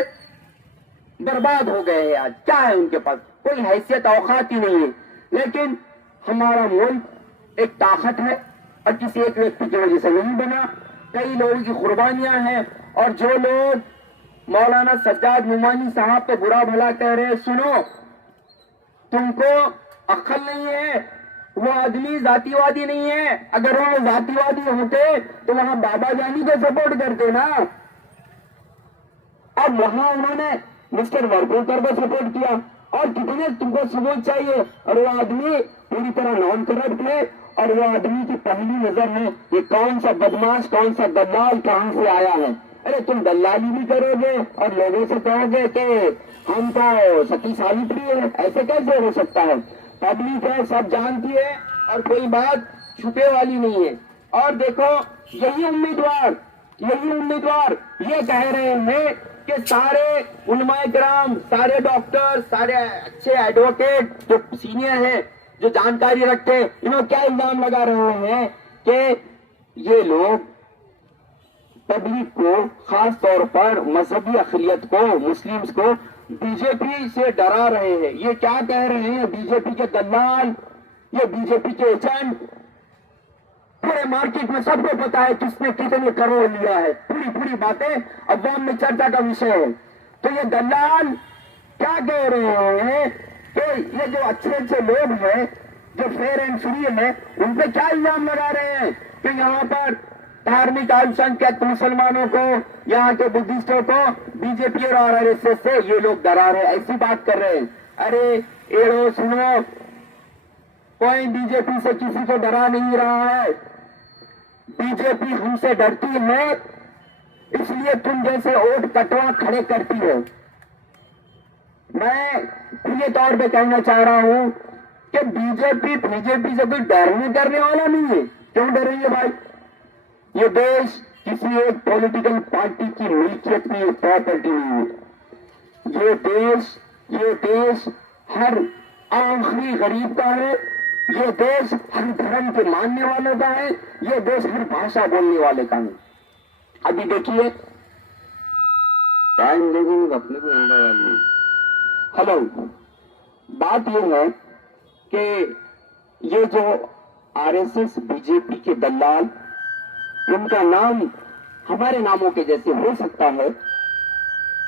बर्बाद हो गए। आज क्या है उनके पास? कोई हैसियत औकात ही नहीं है। लेकिन हमारा मुल्क एक ताकत है और किसी एक व्यक्ति की वजह से नहीं बना, कई लोगों की कुर्बानियां हैं। और जो लोग मौलाना सज्जाद नुमानी साहब पे बुरा भला कह रहे हैं, सुनो, तुमको अक्ल नहीं है। वो आदमी जातिवादी नहीं है। अगर वो जातिवादी होते तो वहां बाबा जानी को सपोर्ट करते ना। अब वहां उन्होंने मिस्टर वर्पुलकर को सपोर्ट किया, और कितने तुमको सबूत चाहिए? और वो आदमी पूरी तरह नॉन करप्ट है, और वो आदमी की पहली नजर में ये कौन सा बदमाश, कौन सा दलाल कहां से आया है। अरे तुम दलाली भी करोगे और लोगों से कहोगे कि हम तो सती सावित्री है, ऐसे कैसे हो सकता है? पब्लिक है, सब जानती है, और कोई बात छुपे वाली नहीं है। और देखो यही उम्मीदवार ये कह रहे हैं कि सारे उलमाए किराम, सारे डॉक्टर, सारे अच्छे एडवोकेट जो सीनियर हैं, जो जानकारी रखते हैं, इन्होंने क्या इल्जाम लगा रहे हैं कि ये लोग पब्लिक को, खास तौर पर मजहबी अखिलियत को, मुस्लिम्स को बीजेपी से डरा रहे हैं। ये क्या कह रहे हैं? बीजेपी के दलाल, ये बीजेपी के एजेंट, पूरे मार्केट में सबको पता है किसने कितने करोड़ लिया है। पूरी बातें अवाम में चर्चा का विषय है। तो ये दलाल क्या कह रहे हैं कि ये जो अच्छे लोग हैं, जो फेयर एंड फ्री है उन पे क्या इल्जाम लगा रहे हैं कि यहाँ पर धार्मिक अल्पसंख्यक मुसलमानों को, यहाँ के बुद्धिस्टों को बीजेपी और आरएसएस से ये लोग डरा रहे हैं, ऐसी बात कर रहे हैं। अरे एड़ो सुनो, कोई बीजेपी से किसी को डरा नहीं रहा है। बीजेपी हमसे डरती है, इसलिए तुम जैसे वोट कटवा खड़े करती हो। मैं खुले तौर पे कहना चाह रहा हूं कि बीजेपी से कोई डरने करने वाला नहीं है। क्यों डरेंगे भाई? ये देश किसी एक पॉलिटिकल पार्टी की मिल्कियत नहीं, प्रॉपर्टी नहीं है। ये देश हर आखिरी गरीब का है। ये देश हर धर्म के मानने वालों का है। ये देश हर भाषा बोलने वाले का है। अभी देखिए, टाइम लेकिन अपने को हेलो, बात यह है कि ये जो आरएसएस बीजेपी के दलाल, उनका नाम हमारे नामों के जैसे हो सकता है,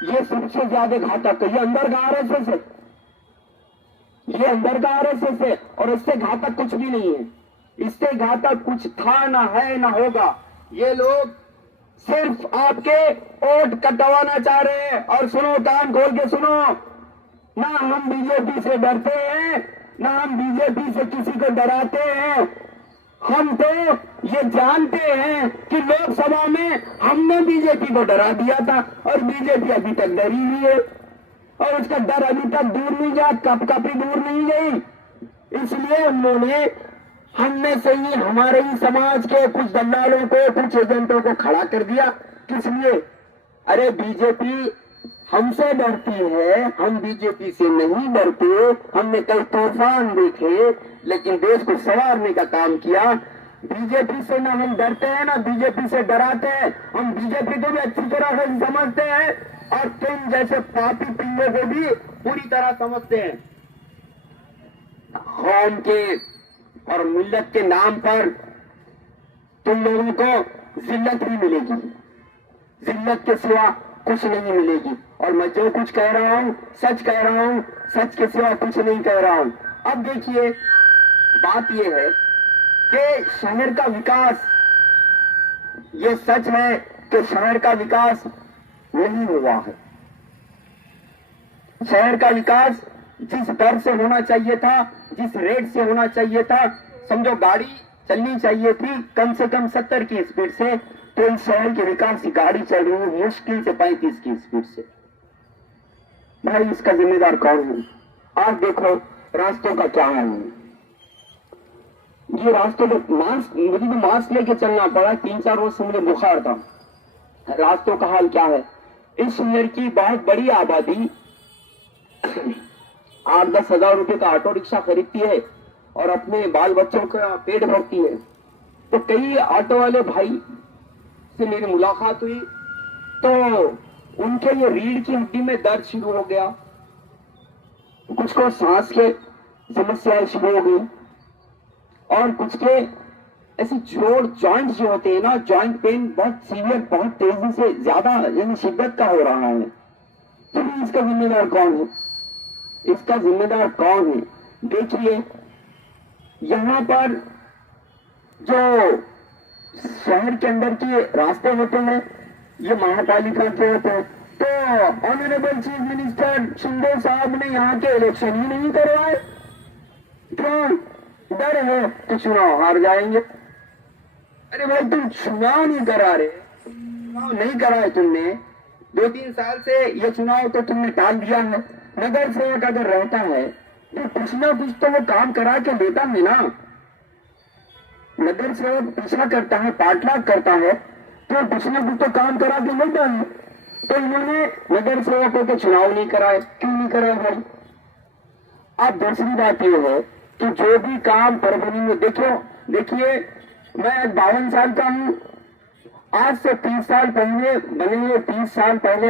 ये सबसे ज्यादा घातक है। ये अंदर का आरएसएस है, ये अंदर का आरएसएस है, और इससे घातक कुछ भी नहीं है। इससे घातक कुछ था, ना है, ना होगा। ये लोग सिर्फ आपके वोट कटवाना चाह रहे हैं। और सुनो, कान खोल के सुनो, ना हम बीजेपी से डरते हैं, ना हम बीजेपी से किसी को डराते हैं। हम तो ये जानते हैं कि लोकसभा में हमने बीजेपी को डरा दिया था, और बीजेपी अभी तक डरी नहीं है, और उसका डर अभी तक दूर नहीं गया, कभी दूर नहीं गई। इसलिए उन्होंने हमने से ही, हमारे ही समाज के कुछ दलालों को, कुछ एजेंटों को खड़ा कर दिया। किस लिए? अरे बीजेपी हमसे डरती है, हम बीजेपी से नहीं डरते। हमने कई तूफान देखे, लेकिन देश को संवारने का काम किया। बीजेपी से ना हम डरते हैं, ना बीजेपी से डराते हैं। हम बीजेपी को भी अच्छी तरह से समझते हैं, और तुम जैसे पापी पिल्लों को भी पूरी तरह समझते हैं। कौम के और मिल्लत के नाम पर तुम लोगों को जिल्लत भी मिलेगी, जिल्लत के सिवा कुछ नहीं मिलेगी। और मैं जो कुछ कह रहा हूं सच कह रहा हूं, सच के सिवा कुछ नहीं कह रहा हूं। अब देखिए, बात यह है कि शहर का विकास, ये सच है कि शहर का विकास नहीं हुआ है। शहर का विकास जिस दर से होना चाहिए था, जिस रेट से होना चाहिए था, समझो गाड़ी चलनी चाहिए थी कम से कम 70 की स्पीड से, तो इस शहर के विकास की गाड़ी चल रही है मुश्किल से 35 की स्पीड से। भाई, इसका जिम्मेदार कौन है? आज देखो रास्तों का क्या हाल है। ये रास्तों में मुझे तो मास्क लेके चलना पड़ा। 3-4 रोज से मुझे बुखार था। रास्तों का हाल क्या है? इस शहर की बहुत बड़ी आबादी 8-10 हजार रुपए का ऑटो रिक्शा खरीदती है और अपने बाल बच्चों का पेट भरती है। तो कई ऑटो वाले भाई से मेरी मुलाकात हुई, तो उनके ये रीढ़ की हड्डी में दर्द शुरू हो गया, कुछ को सांस के समस्याएं शुरू हो गई, और कुछ के ऐसे जॉइंट जो होते हैं ना, जॉइंट पेन बहुत सीवियर, बहुत तेजी से, ज्यादा यानी शिद्दत का हो रहा है। तो इसका जिम्मेदार कौन है? इसका जिम्मेदार कौन है? देखिए, यहाँ पर जो शहर के अंदर के रास्ते होते हैं, ये महापालिका के होते हैं। तो ऑनरेबल चीफ मिनिस्टर शिंदे साहब ने यहाँ के इलेक्शन ही नहीं करवाए। क्यों? डर है कि चुनाव हार जाएंगे। अरे भाई, तुम चुनाव नहीं करा रहे, चुनाव नहीं कराए तुमने। 2-3 साल से ये चुनाव तो तुमने टाल दिया है। नगर सेवक अगर रहता है तो कुछ ना कुछ तो वो काम करा के देता है ना। नगर सेवक पीछा करता है, पाठलाग करता है, तो कुछ ना कुछ तो काम करा के देता है। तो इन्होंने नगर सेवकों के चुनाव नहीं कराए। क्यों नहीं कराए भाई? अब दूसरी बात यह है कि जो भी काम परभनी में देखिए, मैं 52 साल का हूँ। आज से 30 साल पहले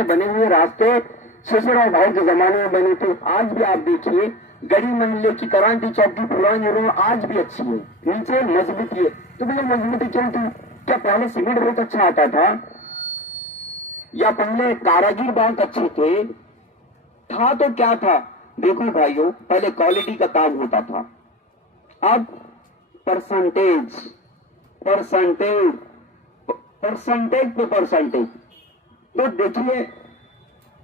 बने हुए रास्ते शेषराव भाई के जमाने में बने थे। आज भी आप देखिए, गड़ी महल्ले की करांटी चौक की पुरानी रोड आज भी अच्छी है, नीचे मजबूती है। तो भैया मजबूती क्यों थी? क्या पहले सीमेंट बहुत अच्छा आता था, या पहले कारागिर बहुत अच्छे थे? था तो क्या था? देखो भाइयों, पहले क्वालिटी का काम होता था। अब परसेंटेज परसेंटेज परसेंटेज पे परसेंटेज। तो देखिए,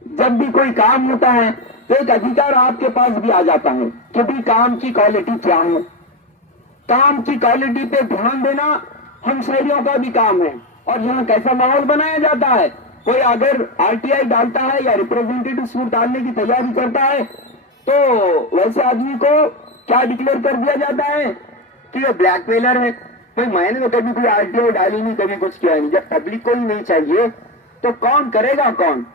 जब भी कोई काम होता है तो एक अधिकार आपके पास भी आ जाता है कि भी काम की क्वालिटी क्या है। काम की क्वालिटी पे ध्यान देना हम शहरियों का भी काम है। और यहाँ कैसा माहौल बनाया जाता है, कोई अगर आरटीआई डालता है या रिप्रेजेंटेटिव सूट डालने की तैयारी करता है तो वैसे आदमी को क्या डिक्लेयर कर दिया जाता है कि ये ब्लैकमेलर है। कोई मैंने तो कभी कोई आरटीआई डाली नहीं, कभी कुछ किया नहीं। जब पब्लिक को ही नहीं चाहिए तो कौन करेगा कौन।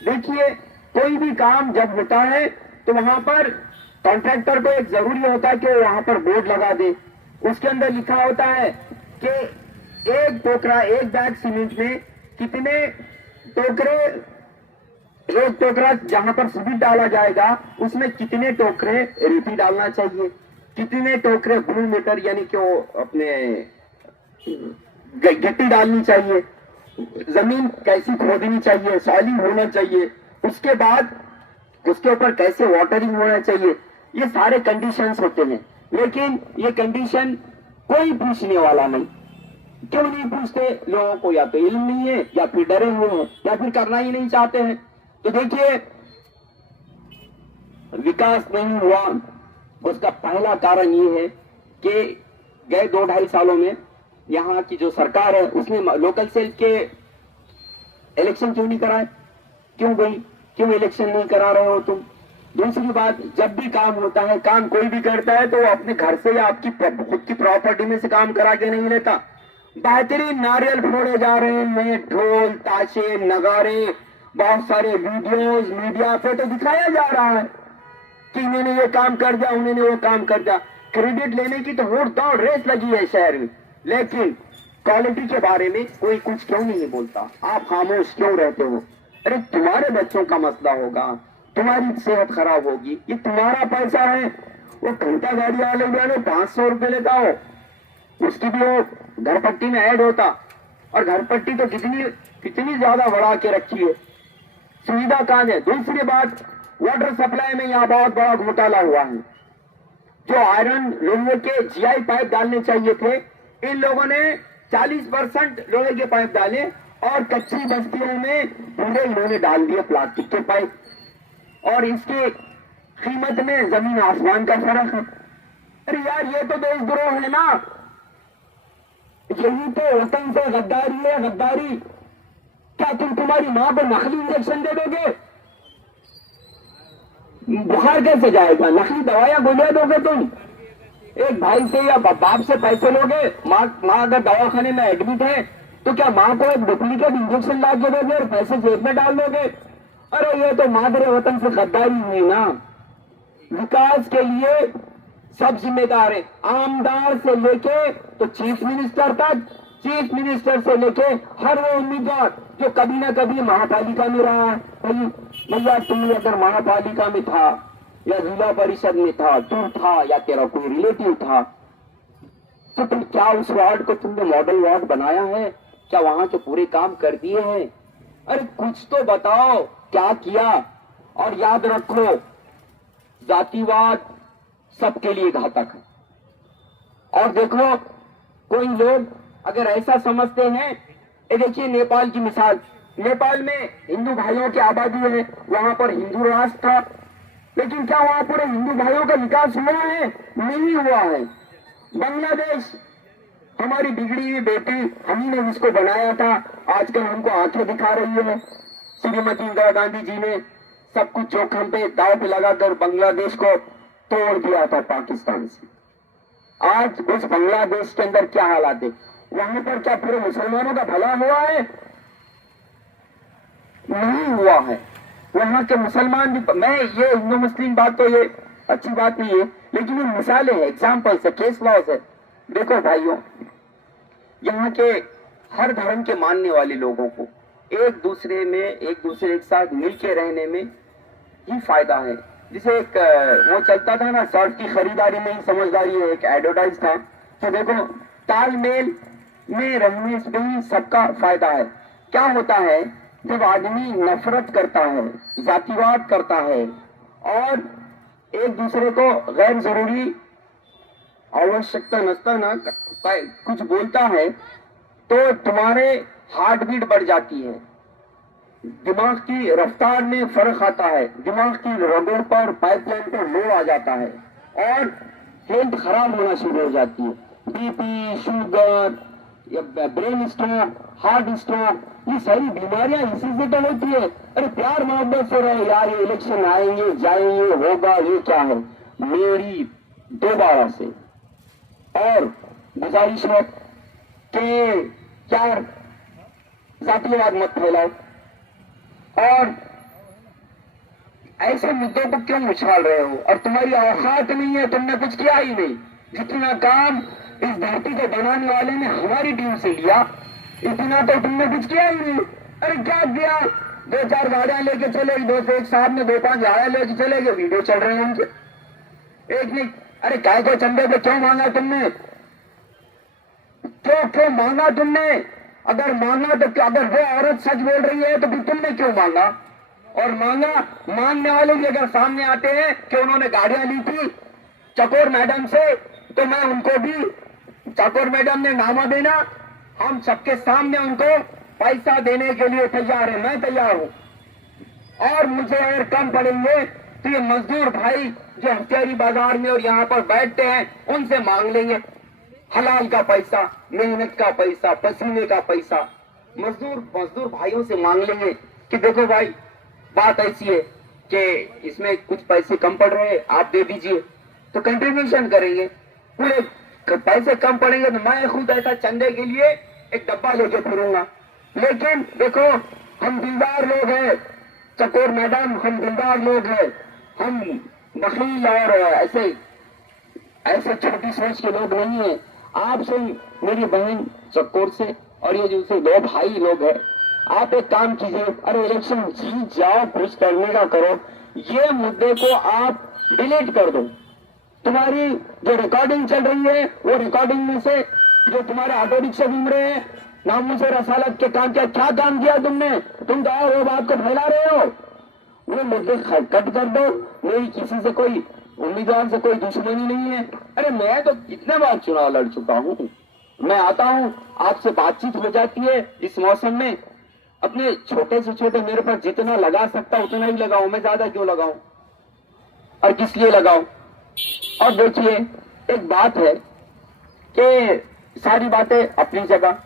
देखिए, कोई भी काम जब होता है तो वहां पर कॉन्ट्रैक्टर को एक जरूरी होता है कि वो वहां पर बोर्ड लगा दे। उसके अंदर लिखा होता है कि एक टोकरा, एक बैग सीमेंट में कितने टोकरे, एक टोकरा जहां पर सीमेंट डाला जाएगा उसमें कितने टोकरे रेती डालना चाहिए, कितने टोकरे ब्लू मीटर यानी कि वो अपने गिट्टी डालनी चाहिए, जमीन कैसी खोदनी चाहिए, सॉइलिंग होना चाहिए, उसके बाद उसके ऊपर कैसे वाटरिंग होना चाहिए। ये सारे कंडीशंस होते हैं, लेकिन ये कंडीशन कोई पूछने वाला नहीं। क्यों नहीं पूछते? लोगों को या तो इल्म नहीं है, या फिर डरे हुए हैं, या फिर करना ही नहीं चाहते हैं। तो देखिए, विकास नहीं हुआ, उसका पहला कारण ये है कि गए 2-2.5 सालों में यहाँ की जो सरकार है उसने लोकल सेल के इलेक्शन क्यों नहीं कराए? क्यों भाई, क्यों इलेक्शन नहीं करा रहे हो तुम? दूसरी बात, जब भी काम होता है, काम कोई भी करता है तो वो अपने घर से या आपकी खुद की प्रॉपर्टी में से काम करा के नहीं लेता। बेहतरीन नारियल फोड़े जा रहे हैं, ढोल ताशे नगारे, बहुत सारे वीडियोस मीडिया पे तो दिखाया जा रहा है कि इन्होंने ये काम कर दिया, उन्होंने वो काम कर दिया। क्रेडिट लेने की तो होड़ दौड़ रेस लगी है शहर में, लेकिन क्वालिटी के बारे में कोई कुछ क्यों नहीं बोलता? आप खामोश क्यों रहते हो? अरे तुम्हारे बच्चों का मसला होगा, तुम्हारी सेहत खराब होगी, ये तुम्हारा पैसा है। वो घंटा गाड़ी वाले जो 500 रुपए लेता हो, उसकी भी वो घर पट्टी में ऐड होता, और घर पट्टी तो कितनी ज्यादा बढ़ा के रखी है, सुविधा कहाँ है। दूसरी बात, वाटर सप्लाई में यहाँ बहुत बड़ा घोटाला हुआ है। जो आयरन लोहे के जीआई पाइप डालने चाहिए थे, इन लोगों ने 40% लोहे के पाइप डाले, और कच्ची बस्तियों में पूरे इन्होंने डाल दिए प्लास्टिक के पाइप, और इसकी कीमत में जमीन आसमान का फर्क है। अरे यार, ये तो देशद्रोह है ना, यही तो वतन से गद्दारी है, गद्दारी। क्या तुम तुम्हारी मां को नकली इंजेक्शन दे दोगे? बुखार कैसे जाएगा? नकली दवाइयां गोलियां दोगे तुम? एक भाई से या बाप से पैसे लोगे, माँ अगर दवाखाने में एडमिट है तो क्या माँ को एक डुप्लीकेट इंजेक्शन ला के दोगे और पैसे जेब में डाल दोगे? अरे ये तो मादरे वतन से गद्दारी हुई ना। विकास के लिए सब जिम्मेदार है, आमदार से लेके तो चीफ मिनिस्टर तक, चीफ मिनिस्टर से लेके हर वो उम्मीदवार जो कभी ना कभी महापालिका में रहा है। भैया, तुम अगर महापालिका में था या जिला परिषद में था, तू था या तेरा कोई रिलेटिव था, तो तुम क्या उस वार्ड को तुमने मॉडल वार्ड बनाया है? क्या वहां के पूरे काम कर दिए हैं? अरे कुछ तो बताओ, क्या किया? और याद रखो, जातिवाद सबके लिए घातक है। और देखो, कोई लोग अगर ऐसा समझते हैं, ये देखिए नेपाल की मिसाल, नेपाल में हिंदू भाइयों की आबादी है, वहां पर हिंदू राष्ट्र था, लेकिन क्या वहां पूरे हिंदू भाइयों का विकास हुआ है? नहीं हुआ है। बांग्लादेश, हमारी बिगड़ी हुई बेटी, हमही ने जिसको बनाया था, आजकल हमको आंखें दिखा रही है। श्रीमती इंदिरा गांधी जी ने सब कुछ जोखिम पे, दाव पे लगाकर बांग्लादेश को तोड़ दिया था पाकिस्तान से। आज उस बांग्लादेश के अंदर क्या हालात है? वहां पर क्या पूरे मुसलमानों का भला हुआ है? नहीं हुआ है। वहां के मुसलमान भी, मैं ये हिंदू मुस्लिम बात तो ये अच्छी बात नहीं है, लेकिन ये मिसालें हैं, एग्जाम्पल्स है, केस लॉस है। देखो भाइयों, यहाँ के हर धर्म के मानने वाले लोगों को एक दूसरे के साथ मिलके रहने में ही फायदा है। जिसे एक वो चलता था ना, सर्फ की खरीदारी में ही समझदारी है, एक एडवर्टाइज था। तो देखो, तालमेल में रहने से भी सबका फायदा है। क्या होता है, जब आदमी नफरत करता है, जातिवाद करता है और एक दूसरे को गैर जरूरी आवश्यकता नसताना कुछ बोलता है तो तुम्हारे हार्ट बीट बढ़ जाती है, दिमाग की रफ्तार में फर्क आता है, दिमाग की रगों पर पाइपलाइन पर लोड आ जाता है और हेल्थ खराब होना शुरू हो जाती है। BP, sugar, brain stroke, heart stroke, ये सारी बीमारियां इसी से तो होती है। अरे प्यार मोहब्बत से रहे यार, ये इलेक्शन आएंगे जाएंगे होगा, ये क्या है। मेरी दोबारा से और गुजारिश है कि यार जातिवाद मत फैलाओ और ऐसे मुद्दों को क्यों उछाल रहे हो, और तुम्हारी औकात नहीं है, तुमने कुछ किया ही नहीं। जितना काम इस धरती को बनाने वाले ने हमारी टीम से लिया, इतना तो तुमने कुछ किया ही नहीं। अरे क्या किया, 2-4 गाड़ियां लेके चले, 2 से एक साहब ने 2-5 गाड़ियां लेके चले गए, वीडियो चल रहे हैं उनके। एक नहीं, अरे काय को चंदे पे क्यों मांगा तुमने, क्यों मांगा तुमने? अगर मांगा तो अगर वो औरत सच बोल रही है तो फिर तुमने क्यों मांगा? और मांगने वाले भी अगर सामने आते हैं कि उन्होंने गाड़ियां ली थी चकोर मैडम से, तो मैं उनको भी, चकोर मैडम ने नामा देना, हम सबके सामने उनको पैसा देने के लिए तैयार है, मैं तैयार हूं। और मुझे अगर कम पड़ेंगे तो ये मजदूर भाई जो हथियारी बाजार में और यहाँ पर बैठते हैं उनसे मांग लेंगे हलाल का पैसा, मेहनत का पैसा, पसीने का पैसा। मजदूर भाइयों से मांग लेंगे कि देखो भाई बात ऐसी है कि इसमें कुछ पैसे कम पड़ रहे हैं, आप दे दीजिए, तो कंट्रीब्यूशन करेंगे। पूरे पैसे कम पड़ेंगे तो मैं खुद ऐसा चंदे के लिए एक डब्बा लेके फिरूंगा। लेकिन देखो हम दिलदार लोग हैं, चकोर मैडम, हम दिलदार लोग हैं, हम नखील और ऐसे छोटी सोच के लोग नहीं है। आपसे मेरी बहन चक्कोर से और ये जो 2 भाई लोग हैं, आप एक काम कीजिए, अरे इलेक्शन जीत जाओ, कुछ करने का करो, ये मुद्दे को आप डिलीट कर दो। तुम्हारी जो रिकॉर्डिंग चल रही है वो रिकॉर्डिंग में से जो तुम्हारे ऑटो रिक्शा घूम रहे हैं, नामों से रसालत के काम क्या काम किया तुमने? तुम तो और वो बात को फैला रहे हो, वो मुद्दे कट कर दो। मेरी किसी से कोई उम्मीदवार से कोई दुश्मनी नहीं है। अरे मैं तो कितने बार चुनाव लड़ चुका हूँ, मैं आता हूँ, आपसे बातचीत हो जाती है। इस मौसम में अपने छोटे से छोटे मेरे पर जितना लगा सकता उतना ही लगाऊं, मैं ज्यादा क्यों लगाऊं और किस लिए लगाऊं? और देखिए एक बात है कि सारी बातें अपनी जगह,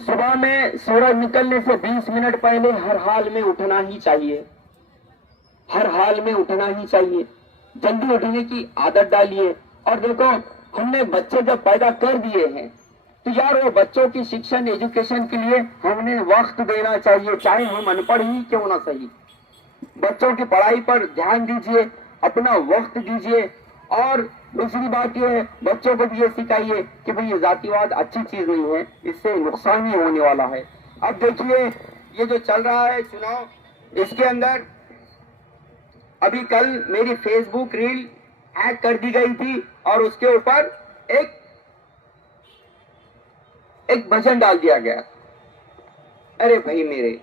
सुबह में सूरज निकलने से 20 मिनट पहले हर हाल में उठना ही चाहिए, हर हाल में उठना ही चाहिए। जल्दी उठने की आदत डालिए। और देखो हमने बच्चे जब पैदा कर दिए हैं तो यार वो बच्चों की शिक्षण एजुकेशन के लिए हमने वक्त देना चाहिए, चाहे हम अनपढ़ ही क्यों ना सही। बच्चों की पढ़ाई पर ध्यान दीजिए, अपना वक्त दीजिए। और दूसरी बात यह है, बच्चों को भी ये सिखाइए कि भाई ये जातिवाद अच्छी चीज नहीं है, इससे नुकसान ही होने वाला है। अब देखिए ये जो चल रहा है चुनाव, इसके अंदर अभी कल मेरी फेसबुक रील हैक कर दी गई थी और उसके ऊपर एक भजन डाल दिया गया। अरे भाई मेरे,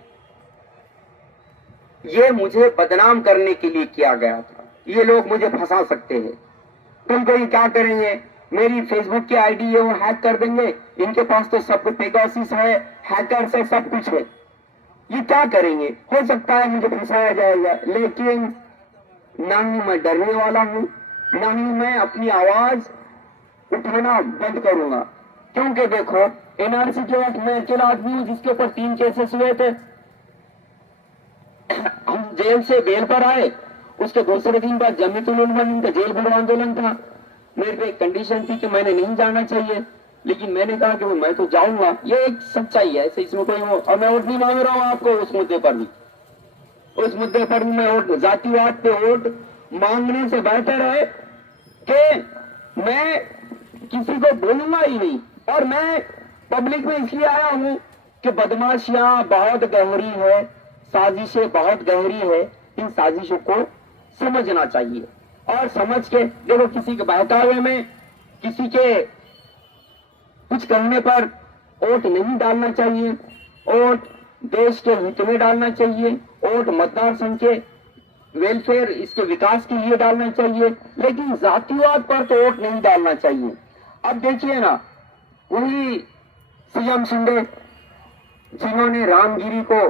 ये मुझे बदनाम करने के लिए किया गया था, ये लोग मुझे फंसा सकते हैं। तुम कोई क्या करेंगे, मेरी फेसबुक की आईडी है वो हैक कर देंगे, इनके पास तो सब कुछ पेगासस है, हैकर्स है, सब कुछ है, ये क्या करेंगे? हो सकता है मुझे फंसाया जाएगा, लेकिन ना ही मैं डरने वाला हूं, ना ही मैं अपनी आवाज उठाना बंद करूंगा। क्योंकि देखो एनआरसी के वक्त मैं अकेला आदमी हूं जिसके ऊपर 3 केसेस हुए थे। हम जेल से बेल पर आए, उसके दूसरे दिन बाद जमीयतुल उलमा का जेल भरो आंदोलन था। मेरे पे एक कंडीशन थी कि मैंने नहीं जाना चाहिए, लेकिन मैंने कहा कि मैं तो जाऊंगा। ये एक सच्चाई है, ऐसे इसमें कोई वो, और मैं वोट नहीं मांग रहा हूं आपको उस मुद्दे पर भी, उस मुद्दे पर भी मैं वोट, जातिवाद पे वोट मांगने से बेहतर है कि मैं किसी को बोलूंगा ही नहीं। और मैं पब्लिक में इसलिए आया हूं कि बदमाशियां बहुत गहरी है, साजिशें बहुत गहरी है, इन साजिशों को समझना चाहिए। और समझ के देखो, किसी के बहकावे में, किसी के कुछ कहने पर वोट नहीं डालना चाहिए। वोट देश के हित में डालना चाहिए, वोट मतदार संघ के वेलफेयर, इसके विकास के लिए डालना चाहिए, लेकिन जातिवाद पर तो वोट नहीं डालना चाहिए। अब देखिए ना, वही सीएम शिंदे जिन्होंने रामगिरी को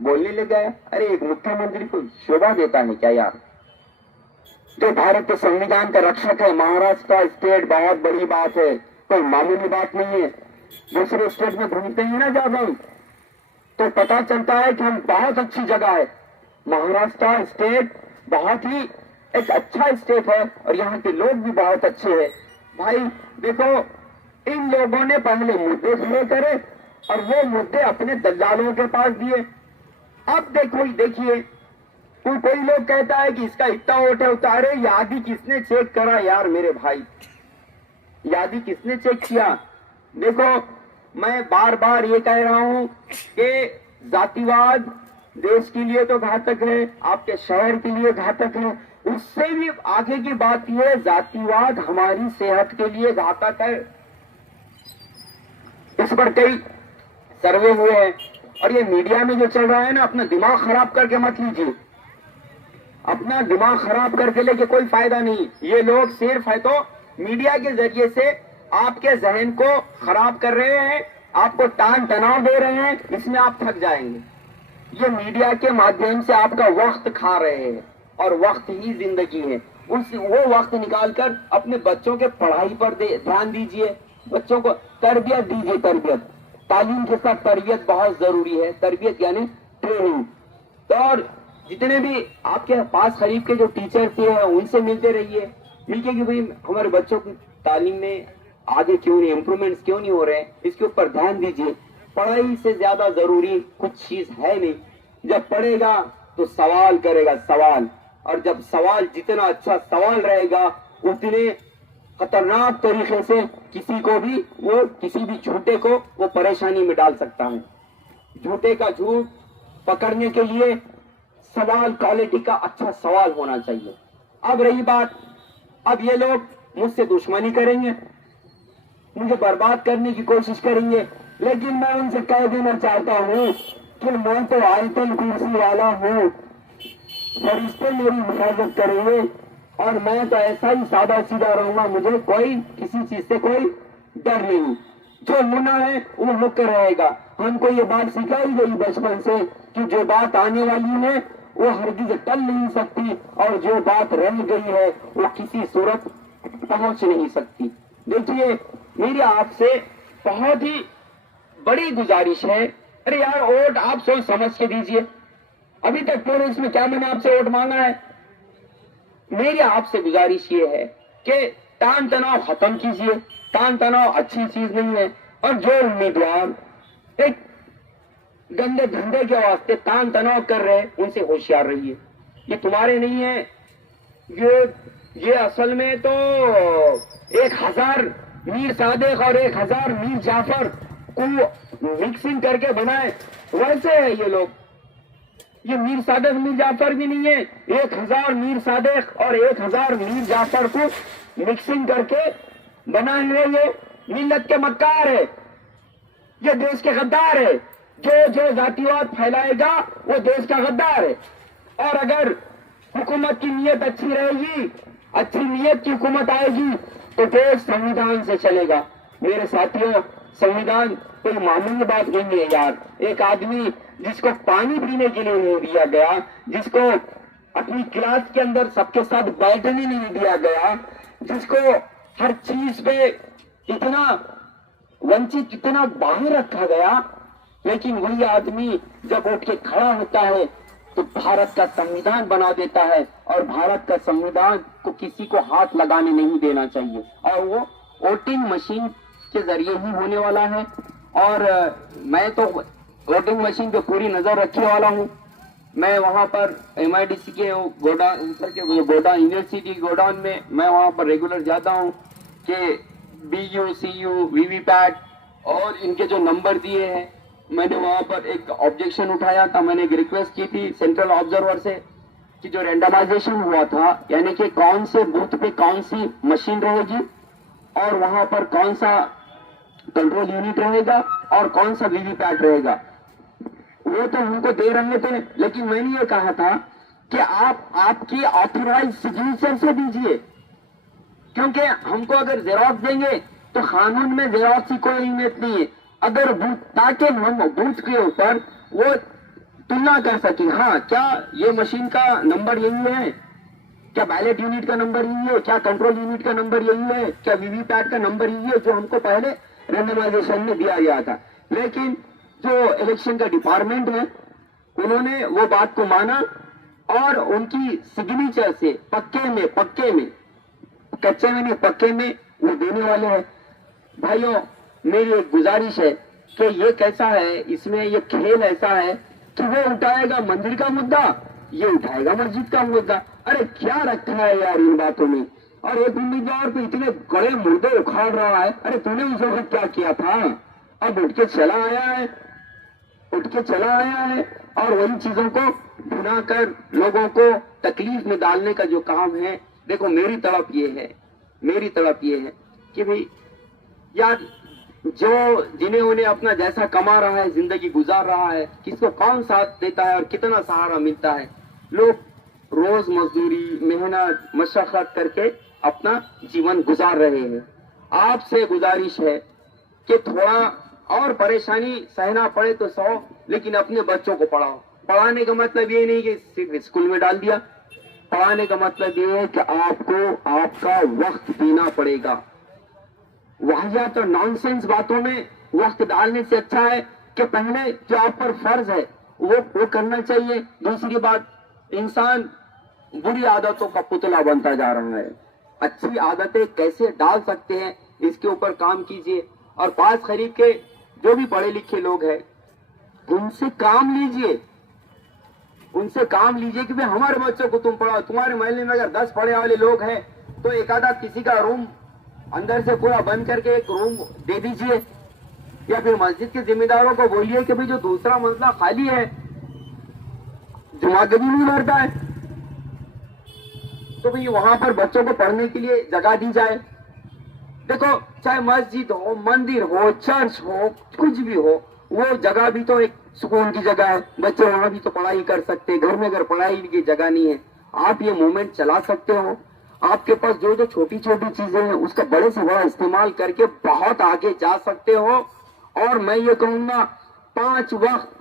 बोलने लग गए, अरे एक मुख्यमंत्री को शोभा देता है क्या यार? जो भारत के संविधान का रक्षक है, महाराष्ट्र का स्टेट बहुत बड़ी बात है, कोई मामूली बात नहीं है। दूसरे स्टेट में घूमते हैं ना जब हम, तो पता चलता है कि हम बहुत अच्छी जगह है। महाराष्ट्र का स्टेट बहुत ही एक अच्छा स्टेट है और यहाँ के लोग भी बहुत अच्छे हैं। भाई देखो, इन लोगों ने पहले मुद्दे खड़े करे और वो मुद्दे अपने दलालों के पास दिए। अब देखिए, कोई लोग कहता है कि इसका इतना वोट है, उतारे यादी किसने चेक करा यार मेरे भाई? यादी किसने चेक किया? देखो, मैं बार बार ये कह रहा हूं कि जातिवाद देश के लिए तो घातक है, आपके शहर के लिए घातक है, उससे भी आगे की बात यह, जातिवाद हमारी सेहत के लिए घातक है। इस पर कई सर्वे हुए हैं और ये मीडिया में जो चल रहा है ना, अपना दिमाग खराब करके मत लीजिए, अपना दिमाग खराब करके लेके कोई फायदा नहीं। ये लोग सिर्फ है तो मीडिया के जरिए से आपके जहन को खराब कर रहे हैं, आपको तान तनाव दे रहे हैं, इसमें आप थक जाएंगे। ये मीडिया के माध्यम से आपका वक्त खा रहे हैं और वक्त ही जिंदगी है। वो वक्त निकालकर अपने बच्चों के पढ़ाई पर ध्यान दीजिए, बच्चों को तरबियत दीजिए। तरबियत, तालीम के साथ तरबियत बहुत जरूरी है। तरबियत यानी ट्रेनिंग। तो और जितने भी आपके पास करीब के जो टीचर्स हैं उनसे मिलते रहिए, मिलके कि भाई हमारे बच्चों की तालीम में आगे क्यों नहीं, इम्प्रूवमेंट्स क्यों नहीं हो रहे हैं, इसके ऊपर ध्यान दीजिए। पढ़ाई से ज्यादा जरूरी कुछ चीज है नहीं। जब पढ़ेगा तो सवाल करेगा, सवाल, और जब सवाल जितना अच्छा सवाल रहेगा उतने खतरनाक तरीके से किसी को भी, वो किसी भी झूठे को वो परेशानी में डाल सकता है। झूठे का झूठ पकड़ने के लिए सवाल, क्वालिटी का अच्छा सवाल होना चाहिए। अब रही बात, अब ये लोग मुझसे दुश्मनी करेंगे, मुझे बर्बाद करने की कोशिश करेंगे, लेकिन मैं उनसे कह देना चाहता हूँ कि मैं तो आयतन कुर्सी वाला हूँ, फरिश्ते मेरी हिफाजत करेंगे और मैं तो ऐसा ही सादा सीधा रहूंगा, मुझे कोई किसी चीज से कोई डर नहीं। जो मुना है वो मुक्त रहेगा। हमको ये बात सिखाई गई बचपन से कि जो बात आने वाली है वो हरगिज टल नहीं सकती और जो बात रह गई है वो किसी सूरत पहुंच नहीं सकती। देखिए, मेरी आपसे बहुत ही बड़ी गुजारिश है, अरे यार वोट आप सोच समझ के दीजिए। अभी तक पूरे इसमें क्या मैंने आपसे वोट मांगा है? मेरी आपसे गुजारिश ये है कि तान तनाव खत्म कीजिए। तान तनाव अच्छी चीज नहीं है और जो उम्मीदवार एक गंदे धंधे के वास्ते तान तनाव कर रहे हैं उनसे होशियार रहिए। ये तुम्हारे नहीं है, ये असल में तो 1000 मीर सादिक और 1000 मीर जाफर को मिक्सिंग करके बनाए, वैसे है ये लोग। ये मीर सादिक मीर जाफर भी नहीं है, 1000 मीर सादिक और 1000 मीर जाफर को मिक्सिंग करके बनाए हुए ये मिल्लत के मक्कार है, ये देश के गद्दार है। जो जातिवाद फैलाएगा वो देश का गद्दार है। और अगर हुकूमत की नीयत अच्छी रहेगी, अच्छी नीयत की हुकूमत आएगी तो देश संविधान से चलेगा। मेरे साथियों, संविधान कोई मामूली बात नहीं है यार। एक आदमी जिसको पानी पीने के लिए नहीं दिया गया, जिसको अपनी क्लास के अंदर सबके साथ बैठने नहीं दिया गया, जिसको हर चीज पे इतना वंचित, इतना बाहर रखा गया, लेकिन वही आदमी जब उठ के खड़ा होता है तो भारत का संविधान बना देता है और भारत का संविधान को किसी को हाथ लगाने नहीं देना चाहिए। और वो वोटिंग मशीन के जरिए ही होने वाला है। और मैं तो वोटिंग मशीन पे पूरी नजर रखने वाला हूँ। मैं वहाँ पर MIDC के गोडाउन, गोडाउन यूनिवर्सिटी गोडाउन में मैं वहाँ पर रेगुलर जाता हूँ कि BU, CU, VVPAT और इनके जो नंबर दिए हैं, मैंने वहां पर एक ऑब्जेक्शन उठाया था। मैंने एक रिक्वेस्ट की थी सेंट्रल ऑब्जर्वर से कि जो रैंडमाइजेशन हुआ था, यानी कि कौन से बूथ पे कौन सी मशीन रहेगी और वहां पर कौन सा कंट्रोल यूनिट रहेगा और कौन सा VVPAT रहेगा, वो तो हमको दे रहे थे। लेकिन मैंने ये कहा था कि आप आपकी ऑथराइज सिग्नेचर से दीजिए, क्योंकि हमको अगर जेरॉक्स देंगे तो कानून में जेरॉक्स की कोई अहमियत नहीं है। अगर ताकि हम बूथ के ऊपर वो तुलना कर सके, हाँ क्या ये मशीन का नंबर यही है, क्या बैलेट यूनिट का नंबर यही है, क्या कंट्रोल यूनिट का नंबर यही है, क्या वीवीपैट का नंबर यही है, जो हमको पहले रैंडमाइजेशन में दिया गया था। लेकिन जो इलेक्शन का डिपार्टमेंट है उन्होंने वो बात को माना और उनकी सिग्नेचर से पक्के में कच्चे में नहीं पक्के में वो देने वाले हैं। भाइयों मेरी एक गुजारिश है कि ये कैसा है, इसमें ये खेल ऐसा है कि वो उठाएगा मंदिर का मुद्दा, ये उठाएगा मस्जिद का मुद्दा। अरे क्या रखा है यार इन बातों में। और एक उम्मीदवार पे इतने बड़े मुद्दे उखाड़ रहा है, अरे तूने उस वक्त क्या किया था, अब उठ के चला आया है और वही चीजों को भुनाकर लोगों को तकलीफ में डालने का जो काम है। देखो मेरी तड़प ये है कि भाई यार जो जिन्हें उन्हें अपना जैसा कमा रहा है, जिंदगी गुजार रहा है, किसको कौन साथ देता है और कितना सहारा मिलता है। लोग रोज मजदूरी मेहनत मशक्कत करके अपना जीवन गुजार रहे हैं। आपसे गुजारिश है कि थोड़ा और परेशानी सहना पड़े तो सहो, लेकिन अपने बच्चों को पढ़ाओ। पढ़ाने का मतलब ये नहीं कि सिर्फ स्कूल में डाल दिया, पढ़ाने का मतलब ये है कि आपको आपका वक्त देना पड़ेगा। वाहियात तो नॉनसेंस बातों में वक्त डालने से अच्छा है कि पहले जो आप पर फर्ज है वो करना चाहिए। दूसरी बात, इंसान बुरी आदतों का पुतला बनता जा रहा है। अच्छी आदतें कैसे डाल सकते हैं इसके ऊपर काम कीजिए। और पास खरीद के जो भी पढ़े लिखे लोग हैं उनसे काम लीजिए कि भाई हमारे बच्चों को तुम पढ़ाओ। तुम्हारे महल्ले में अगर 10 पढ़े वाले लोग हैं तो एक आधा किसी का रूम अंदर से पूरा बंद करके एक रूम दे दीजिए, या फिर मस्जिद के जिम्मेदारों को बोलिए कि भाई जो दूसरा मंजिला खाली है, जुमा के भी नहीं भरता है, तो भाई वहां पर बच्चों को पढ़ने के लिए जगह दी जाए। देखो चाहे मस्जिद हो, मंदिर हो, चर्च हो, कुछ भी हो, वो जगह भी तो एक सुकून की जगह है। बच्चे वहां भी तो पढ़ाई कर सकते हैं। घर में अगर पढ़ाई की जगह नहीं है, आप ये मूवमेंट चला सकते हो। आपके पास जो जो छोटी छोटी चीजें हैं उसका बड़े से बड़ा इस्तेमाल करके बहुत आगे जा सकते हो। और मैं ये कहूंगा 5 वक्त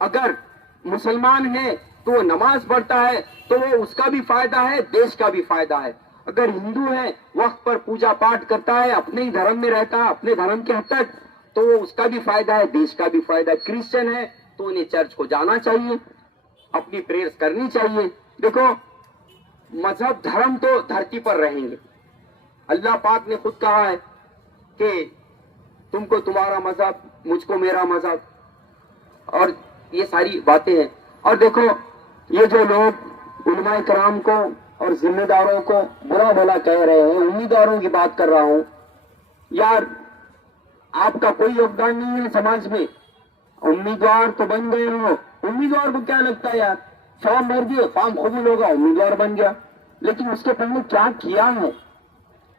अगर मुसलमान है तो वो नमाज पढ़ता है तो वो उसका भी फायदा है, देश का भी फायदा है। अगर हिंदू है वक्त पर पूजा पाठ करता है, अपने ही धर्म में रहता है, अपने धर्म के हद तक, तो वो उसका भी फायदा है, देश का भी फायदा है। क्रिश्चियन है तो उन्हें चर्च को जाना चाहिए, अपनी प्रेयर्स करनी चाहिए। देखो मजहब धर्म तो धरती पर रहेंगे। अल्लाह पाक ने खुद कहा है कि तुमको तुम्हारा मजहब, मुझको मेरा मजहब, और ये सारी बातें हैं। और देखो ये जो लोग उलमाए कराम को और जिम्मेदारों को बुरा भला कह रहे हैं, उम्मीदवारों की बात कर रहा हूं, यार आपका कोई योगदान नहीं है समाज में। उम्मीदवार तो बन गए हो, उम्मीदवार को क्या लगता है यार, फॉर्म भर दिए, फॉर्म कबूल होगा, उम्मीदवार बन गया। लेकिन उसके पहले क्या किया है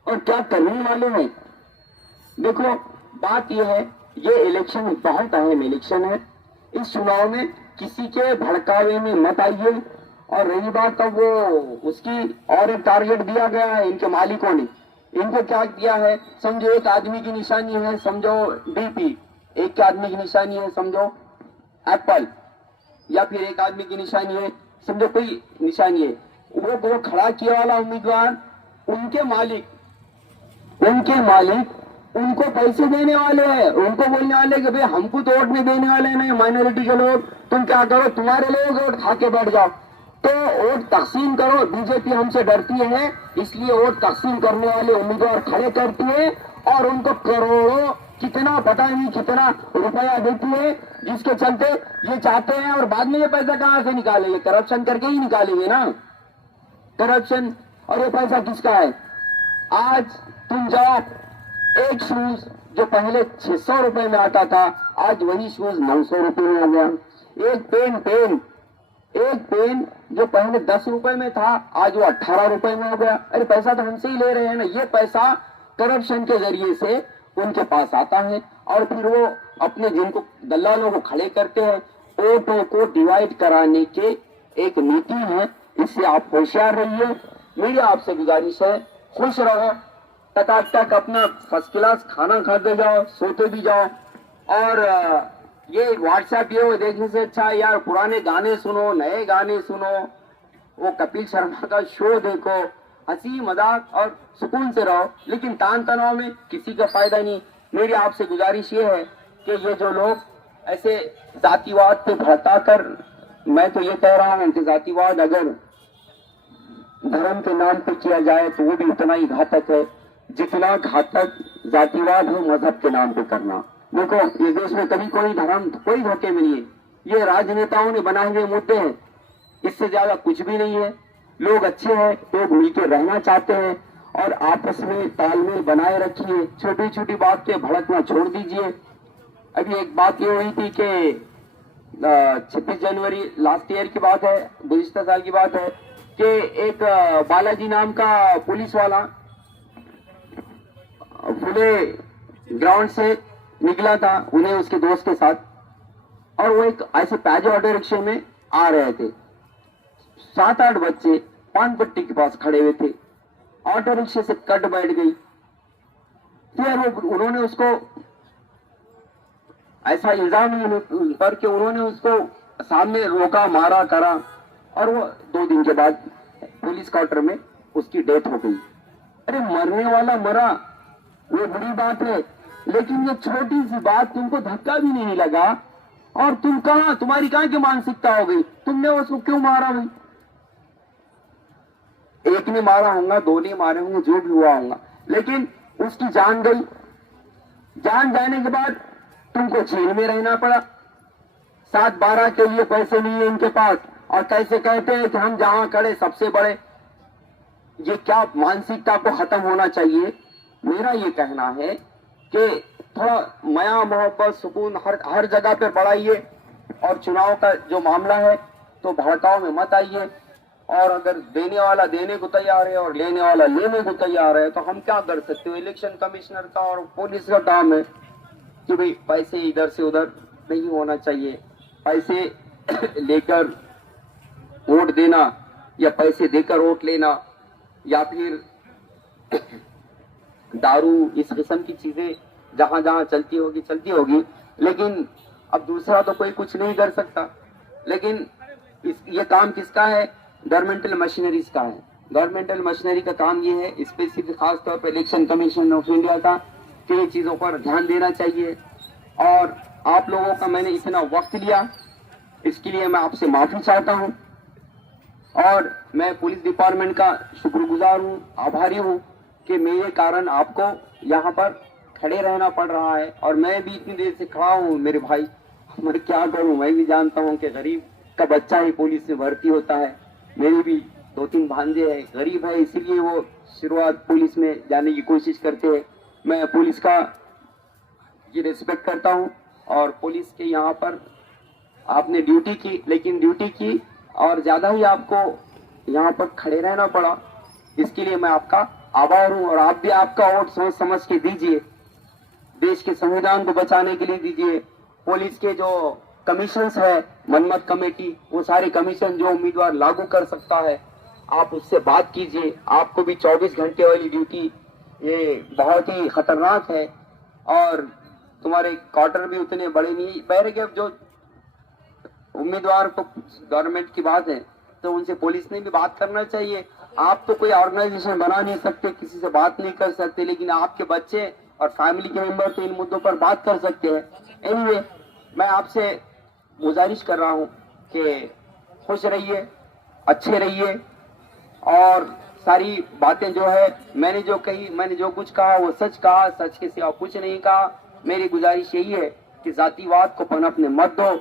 और क्या करने वाले हैं। देखो बात यह है, ये इलेक्शन बहुत अहम इलेक्शन है। इस चुनाव में किसी के भड़कावे में मत आइए। और रही बात अब वो उसकी, और एक टारगेट दिया गया है इनके मालिकों ने। इनको क्या दिया है, समझो एक आदमी की निशानी है, समझो डीपी, एक आदमी की निशानी है समझो एप्पल, या फिर एक आदमी की निशानी है समझो कोई निशानी है। वो खड़ा किया वाला उम्मीदवार, उनके मालिक उनको पैसे देने वाले हैं, उनको बोलने वाले कि भाई हमको तो वोट नहीं देने वाले नहीं, माइनॉरिटी के लोग, तुम क्या करो, तुम्हारे लोग वोट खा के बैठ जाओ, तो वोट तकसीम करो। बीजेपी हमसे डरती है, इसलिए वोट तकसीम करने वाले उम्मीदवार खड़े करती है और उनको करोड़ों, कितना पता नहीं कितना रुपया देती है, जिसके चलते ये चाहते हैं। और बाद में ये पैसा कहां से निकालेंगे, करप्शन करके ही निकालेंगे ना, करप्शन। और ये पैसा किसका है। आज तुम जाओ, एक शूज जो पहले 600 रुपए में आता था, आज वही शूज 900 रुपए में आ गया। एक पेन जो पहले 10 रुपए में था, आज वो 18 रुपए में हो गया। अरे पैसा तो हमसे ही ले रहे हैं ना। ये पैसा करप्शन के जरिए से उनके पास आता है और फिर वो अपने जिनको दलालों को खड़े करते हैं, वोटों को डिवाइड कराने के एक नीति है, इससे आप होशियार रहिए। मेरी आपसे गुजारिश है, खुश रहो, टकाटक अपना फर्स्ट क्लास खाना खाते जाओ, सोते भी जाओ। और ये व्हाट्सएप ये देखने से अच्छा है यार पुराने गाने सुनो, नए गाने सुनो, वो कपिल शर्मा का शो देखो, हंसी मजाक और सुकून से रहो, लेकिन तान तनाव में किसी का फायदा नहीं। मेरी आपसे गुजारिश ये है कि ये जो लोग ऐसे जातिवाद पे भड़का कर, मैं तो ये कह रहा हूं कि जातिवाद अगर धर्म के नाम पे किया जाए तो वो भी उतना ही घातक है जितना घातक जातिवाद है मजहब के नाम पे करना। देखो ये देश में कभी कोई धर्म कोई धोखे में नहीं है, ये राजनेताओं ने बनाए हुए मुद्दे हैं, इससे ज्यादा कुछ भी नहीं है। लोग अच्छे हैं, लोग मिलकर रहना चाहते हैं और आपस में तालमेल बनाए रखिए, छोटी छोटी बात पे भड़कना छोड़ दीजिए। अभी एक बात ये हुई थी कि 26 जनवरी लास्ट ईयर की बात है, गुज़िश्ता साल की बात है कि एक बालाजी नाम का पुलिस वाला फुले ग्राउंड से निकला था, उन्हें उसके दोस्त के साथ, और वो एक ऐसे पैजो ऑटो रिक्शे में आ रहे थे। 7-8 बच्चे पान पट्टी के पास खड़े हुए थे, ऑटो रिक्शे से कट बैठ गई। फिर वो उन्होंने उसको ऐसा इल्जाम पर कि उन्होंने उसको सामने रोका, मारा, करा, और वो 2 दिन के बाद पुलिस क्वार्टर में उसकी डेथ हो गई। अरे मरने वाला मरा, वो बड़ी बात है, लेकिन ये छोटी सी बात तुमको धक्का भी नहीं लगा और तुम कहां, तुम्हारी कहां की मानसिकता हो गई, तुमने उसको क्यों मारा भाई? एक ने मारा होगा, 2 ने मारे होंगे, जो भी हुआ होगा, लेकिन उसकी जान गई। जान जाने के बाद तुमको जेल में रहना पड़ा। 7-12 के लिए पैसे नहीं है इनके पास, और कैसे कहते हैं कि हम जहां खड़े सबसे बड़े। ये क्या मानसिकता को खत्म होना चाहिए। मेरा ये कहना है कि थोड़ा माया मोहब्बत सुकून हर जगह पे बढ़ाइए, और चुनाव का जो मामला है तो भड़काव में मत आइए। और अगर देने वाला देने को तैयार है और लेने वाला लेने को तैयार है तो हम क्या कर सकते हो। इलेक्शन कमिश्नर का और पुलिस का काम है कि भाई पैसे इधर से उधर नहीं होना चाहिए। पैसे लेकर वोट देना या पैसे देकर वोट लेना या फिर दारू, इस किस्म की चीजें जहां जहां चलती होगी, लेकिन अब दूसरा तो कोई कुछ नहीं कर सकता। लेकिन ये काम किसका है? गवर्नमेंटल मशीनरीज का है। गवर्नमेंटल मशीनरी का काम ये है, स्पेसिफिक खास तौर पर इलेक्शन कमीशन ऑफ इंडिया का, कि ये चीजों पर ध्यान देना चाहिए। और आप लोगों का मैंने इतना वक्त लिया, इसके लिए मैं आपसे माफी चाहता हूं, और मैं पुलिस डिपार्टमेंट का शुक्रगुजार हूं, आभारी हूं कि मेरे कारण आपको यहाँ पर खड़े रहना पड़ रहा है। और मैं भी इतनी देर से खड़ा हूँ मेरे भाई, मैं क्या करूँ। मैं भी जानता हूँ कि गरीब का बच्चा ही पुलिस में भर्ती होता है। मेरी भी 2-3 भांजे हैं, गरीब है, इसीलिए वो शुरुआत पुलिस में जाने की कोशिश करते हैं। मैं पुलिस का ये रिस्पेक्ट करता हूँ, और पुलिस के यहाँ पर आपने ड्यूटी की, लेकिन ड्यूटी की और ज्यादा ही आपको यहाँ पर खड़े रहना पड़ा, इसके लिए मैं आपका आभार हूँ। और आप भी आपका वोट सोच समझ के दीजिए, देश के संविधान को बचाने के लिए दीजिए। पुलिस के जो कमीशंस है, मनमत कमेटी, वो सारे कमीशन जो उम्मीदवार लागू कर सकता है, आप उससे बात कीजिए। आपको भी 24 घंटे वाली ड्यूटी ये बहुत ही खतरनाक है, और तुम्हारे क्वार्टर भी उतने बड़े नहीं। पहले के जो उम्मीदवार को गवर्नमेंट की बात है तो उनसे पुलिस ने भी बात करना चाहिए। आप तो कोई ऑर्गेनाइजेशन बना नहीं सकते, किसी से बात नहीं कर सकते, लेकिन आपके बच्चे और फैमिली के मेंबर तो इन मुद्दों पर बात कर सकते हैं। एनीवे, मैं आपसे गुजारिश कर रहा हूं कि खुश रहिए, अच्छे रहिए, और सारी बातें जो है मैंने जो कही, मैंने जो कुछ कहा वो सच कहा, सच के सिवा कुछ नहीं कहा। मेरी गुजारिश यही है कि जातिवाद को पनपने मत दो।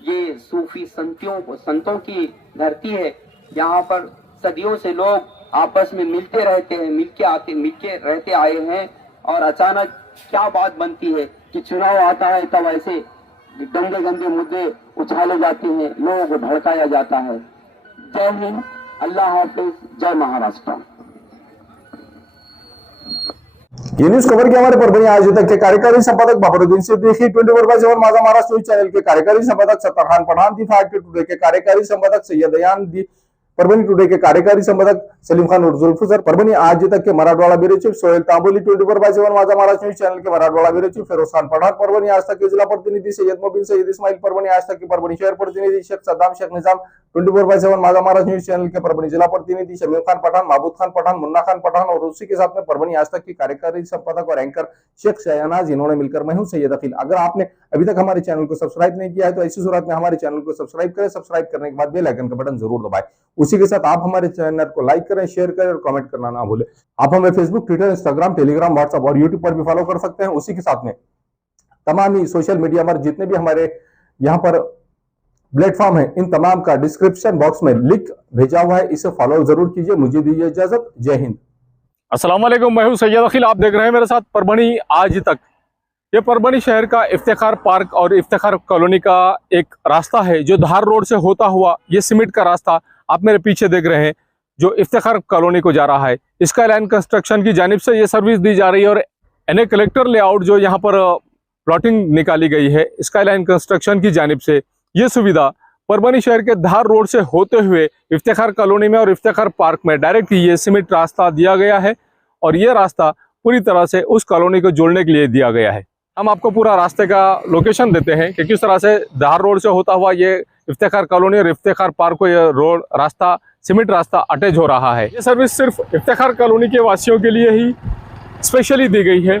ये सूफी संतों की धरती है, यहाँ पर सदियों से लोग आपस में मिलते रहते हैं, मिलके रहते आए हैं, और अचानक क्या बात बनती है कि चुनाव आता है तब ऐसे गंदे गंदे मुद्दे उछाले जाते हैं, लोगों को भड़काया जाता है। जय हिंद, अल्लाह हाफिज, जय महाराष्ट्र। ये न्यूज कवर के हमारे परभणी आज तक के कार्यकारी संपादक बाबरुद्दीन सिद्दीकी, 24/7 माझा महाराष्ट्र न्यूज चैनल के कार्यकारी संपादक सत्तार खान पठान, दी फाइव टुडे के कार्यकारी संपादक सैयद अयान, दी परभणी टुडे के कार्यकारी संपादक सलीम खान और जुल्फिकर, परभणी आज तक के मराठवाड़ा ब्यूरो चीफ सोहेल तांबोली, 24/7 माझा महाराष्ट्र न्यूज चैनल के मराठवाड़ा ब्यूरो चीफ फिरोज खान पठान, परभणी आज तक के जिला प्रतिनिधि सैयद मुबीन सैयद इस्माइल, परभणी आज तक के परभणी शहर प्रतिनिधि शेख सद्दाम शेख निजाम, 24/7 माझा महाराष्ट्र न्यूज चैनल के परभणी जिला प्रतिनिधि शमीम खान पठान, महबूद खान पठान, मुन्ना खान पठान और उसी के साथ में परभणी आज तक की कार्यकारी संपादक और एंकर शेख शहनाज, इन्होंने मिलकर मैं हूं सैयद अकील। अगर आपने अभी तक हमारे चैनल को सब्सक्राइब नहीं किया है तो ऐसी सूरत में हमारे चैनल को सब्सक्राइब करें, सब्सक्राइब करने के बाद बेल आइकन का बटन जरूर दबाएं। उसी के साथ आप हमारे चैनल को लाइक करें, शेयर करें और कमेंट करना ना भूलें। आप हमें Facebook, Twitter, Instagram, Telegram, WhatsApp और यूट्यूब पर भी फॉलो कर सकते हैं। उसी के साथ में तमाम ही सोशल मीडिया पर जितने भी हमारे यहाँ पर प्लेटफॉर्म है, इन तमाम का डिस्क्रिप्शन बॉक्स में लिंक भेजा हुआ है, इसे फॉलो जरूर कीजिए। मुझे दीजिए इजाजत, जय हिंद। अस्सलाम वालेकुम, मैं हूं सैयद अकील। आप देख रहे हैं मेरे साथ परभणी आज तक। ये परभणी शहर का इफ्तिखार पार्क और इफ्तिखार कॉलोनी का एक रास्ता है जो धार रोड से होता हुआ ये सीमेंट का रास्ता आप मेरे पीछे देख रहे हैं जो इफ्तिखार कॉलोनी को जा रहा है। इसका लाइन कंस्ट्रक्शन की जानिब से ये सर्विस दी जा रही है और एनए कलेक्टर लेआउट जो यहाँ पर प्लॉटिंग निकाली गई है स्काई लाइन कंस्ट्रक्शन की जानिब से ये सुविधा परभणी शहर के धार रोड से होते हुए इफ्तिखार कॉलोनी में और इफ्तिखार पार्क में डायरेक्ट ये सीमेंट रास्ता दिया गया है और ये रास्ता पूरी तरह से उस कॉलोनी को जोड़ने के लिए दिया गया है। हम आपको पूरा रास्ते का लोकेशन देते हैं कि किस तरह से धार रोड से होता हुआ ये इफ्तिखार कॉलोनी और इफ्तिखार पार्क को ये रोड रास्ता सीमेंट रास्ता अटैच हो रहा है। ये सर्विस सिर्फ इफ्तिखार कॉलोनी के वासियों के लिए ही स्पेशली दी गई है।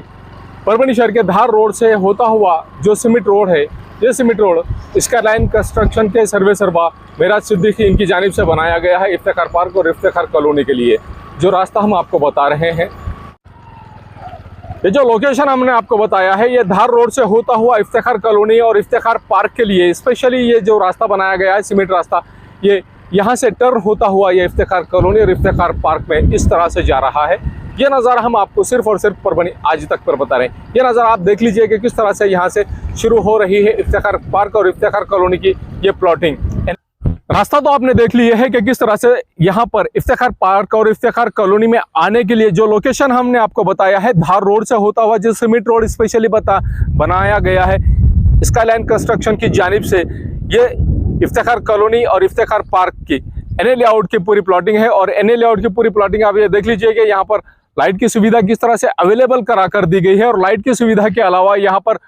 परभणी शहर के धार रोड से होता हुआ जो सीमेंट रोड है, ये सीमेंट रोड इसका लाइन कंस्ट्रक्शन के सर्वे सरवा मेराज सिद्दीकी इनकी जानिब से बनाया गया है इफ्तिखार पार्क और इफ्तिखार कॉलोनी के लिए। जो रास्ता हम आपको बता रहे हैं, ये जो लोकेशन हमने आपको बताया है, ये धार रोड से होता हुआ इफ्तिखार कॉलोनी और इफ्तिखार पार्क के लिए स्पेशली ये जो रास्ता बनाया गया है सीमेंट रास्ता, ये यहाँ से टर्न होता हुआ ये इफ्तिखार कॉलोनी और इफ्तिखार पार्क में इस तरह से जा रहा है। ये नज़ारा हम आपको सिर्फ और सिर्फ परभणी आज तक पर बता रहे हैं। ये नज़ारा आप देख लीजिए कि किस तरह से यहाँ से शुरू हो रही है इफ्तिखार पार्क और इफ्तिखार कॉलोनी की ये प्लॉटिंग। रास्ता तो आपने देख लिया है कि किस तरह से यहाँ पर इफ्तिखार पार्क और इफ्तिखार कॉलोनी में आने के लिए जो लोकेशन हमने आपको बताया है धार रोड से होता हुआ जो सीमेंट रोड स्पेशली बनाया गया है स्काई लाइन कंस्ट्रक्शन की जानिब से, ये इफ्तिखार कॉलोनी और इफ्तिखार पार्क की एनए लेआउट की पूरी प्लॉटिंग है। और एनए लेआउट की पूरी प्लॉटिंग आप ये देख लीजिए कि यहाँ पर लाइट की सुविधा किस तरह से अवेलेबल करा कर दी गई है और लाइट की सुविधा के अलावा यहाँ पर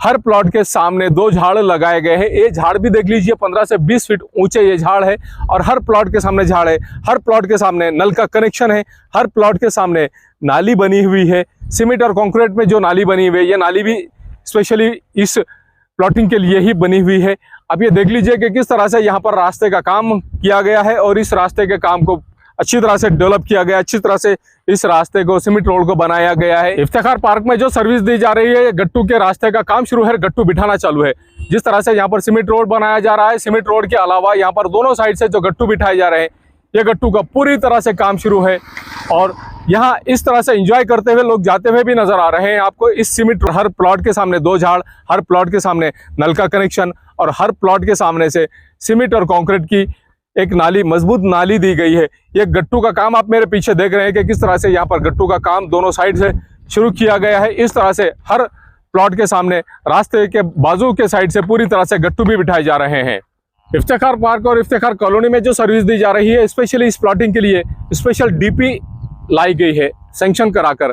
हर प्लॉट के सामने 2 झाड़ लगाए गए हैं। ये झाड़ भी देख लीजिए 15 से 20 फीट ऊंचे ये झाड़ है और हर प्लॉट के सामने झाड़ है, हर प्लॉट के सामने नल का कनेक्शन है, हर प्लॉट के सामने नाली बनी हुई है। सीमेंट और कंक्रीट में जो नाली बनी हुई है, ये नाली भी स्पेशली इस प्लॉटिंग के लिए ही बनी हुई है। अब ये देख लीजिए कि किस तरह से यहाँ पर रास्ते का काम किया गया है और इस रास्ते के काम को अच्छी तरह से डेवलप किया गया, अच्छी तरह से इस रास्ते को सीमेंट रोड को बनाया गया है। इफ्तिखार पार्क में जो सर्विस दी जा रही है, गट्टू के रास्ते का काम शुरू है, गट्टू बिठाना चालू है। जिस तरह से यहाँ पर सीमेंट रोड बनाया जा रहा है, सीमेंट रोड के अलावा यहाँ पर दोनों साइड से जो गट्टू बिठाए जा रहे हैं, ये गट्टू का पूरी तरह से काम शुरू है और यहाँ इस तरह से एंजॉय करते हुए लोग जाते हुए भी नजर आ रहे हैं आपको। इस सीमेंट हर प्लॉट के सामने 2 झाड़, हर प्लॉट के सामने नल का कनेक्शन और हर प्लॉट के सामने से सीमेंट और कंक्रीट की एक नाली, मजबूत नाली दी गई है। ये गट्टू का काम आप मेरे पीछे देख रहे हैं कि किस तरह से यहाँ पर गट्टू का काम दोनों साइड से शुरू किया गया है। इस तरह से हर प्लॉट के सामने रास्ते के बाजू के साइड से पूरी तरह से गट्टू भी बिठाए जा रहे हैं। इफ्तिखार पार्क और इफ्तिखार कॉलोनी में जो सर्विस दी जा रही है, स्पेशली इस प्लॉटिंग के लिए स्पेशल डीपी लाई गई है सैंक्शन कराकर।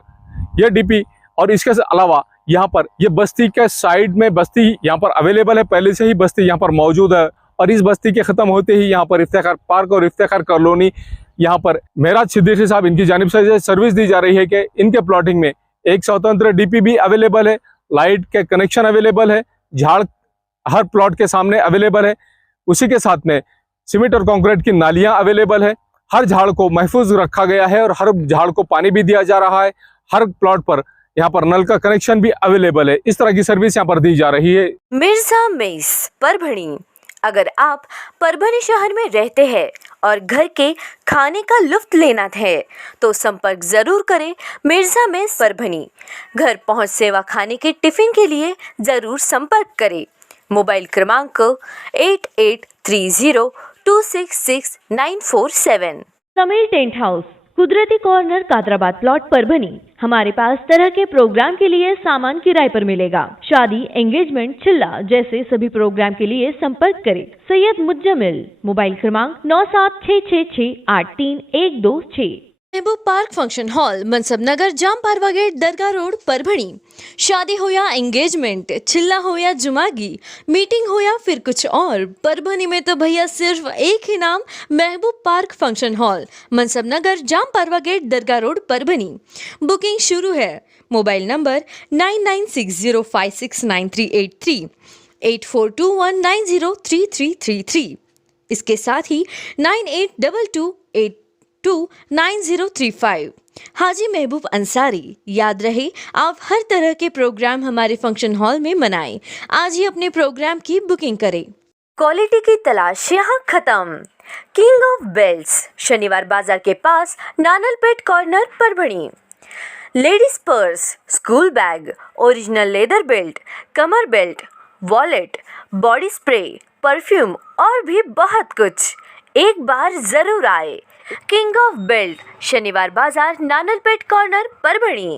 ये डीपी और इसके अलावा यहाँ पर ये बस्ती के साइड में बस्ती यहाँ पर अवेलेबल है, पहले से ही बस्ती यहाँ पर मौजूद है और इस बस्ती के ख़त्म होते ही यहाँ पर इफ्तिखार पार्क और इफ्तिखार कॉलोनी यहाँ पर मेराज सिद्दीकी साहब इनकी जानिब से सर्विस दी जा रही है कि इनके प्लॉटिंग में एक स्वतंत्र डीपी भी अवेलेबल है, लाइट के कनेक्शन अवेलेबल है, झाड़ हर प्लॉट के सामने अवेलेबल है। उसी के साथ में सीमेंट और कंक्रीट की नालियाँ अवेलेबल है। हर झाड़ को महफूज रखा गया है और हर झाड़ को पानी भी दिया जा रहा है। हर प्लॉट पर यहाँ पर नल का कनेक्शन भी अवेलेबल है। इस तरह की सर्विस यहाँ पर दी जा रही है। मिर्जा मेस परभणी। अगर आप परभणी शहर में रहते हैं और घर के खाने का लुत्फ लेना है तो संपर्क जरूर करें मिर्जा मेस परभणी। घर पहुंच सेवा खाने के टिफिन के लिए जरूर संपर्क करें। मोबाइल क्रमांक 8830266947। समीर टेंट हाउस कुदरती कॉर्नर कादराबाद प्लॉट परभनी। हमारे पास तरह के प्रोग्राम के लिए सामान किराए पर मिलेगा। शादी, एंगेजमेंट, चिल्ला जैसे सभी प्रोग्राम के लिए संपर्क करें सैयद मुज्जमिल। मोबाइल क्रमांक 9766683126। महबूब पार्क फंक्शन हॉल, मनसब नगर, जाम पारवा गेट, दरगाह रोड, परभणी। शादी हो या एंगेजमेंट, चिल्ला हो या जुमागी, मीटिंग हो या फिर कुछ और, परभणी में तो भैया सिर्फ एक ही नाम, महबूब पार्क फंक्शन हॉल, मनसब नगर, जाम पारवा गेट, दरगाह रोड, परभणी। बुकिंग शुरू है। Mobile number 9960569383, 8421903333। इसके साथ ही 9822829035। हाजी महबूब अंसारी। याद रहे, आप हर तरह के प्रोग्राम हमारे फंक्शन हॉल में मनाएं। आज ही अपने प्रोग्राम की बुकिंग करें। क्वालिटी की तलाश यहाँ खत्म। King of belts, Shaniwar Bazar के पास, Nanalpeth corner, Parbhani. Ladies purse, school bag, original leather belt, कमर belt, wallet, body spray, perfume और भी बहुत कुछ। एक बार जरूर आए। किंग ऑफ बेल्ट, शनिवार बाजार, नानलपेट कॉर्नर, परभणी।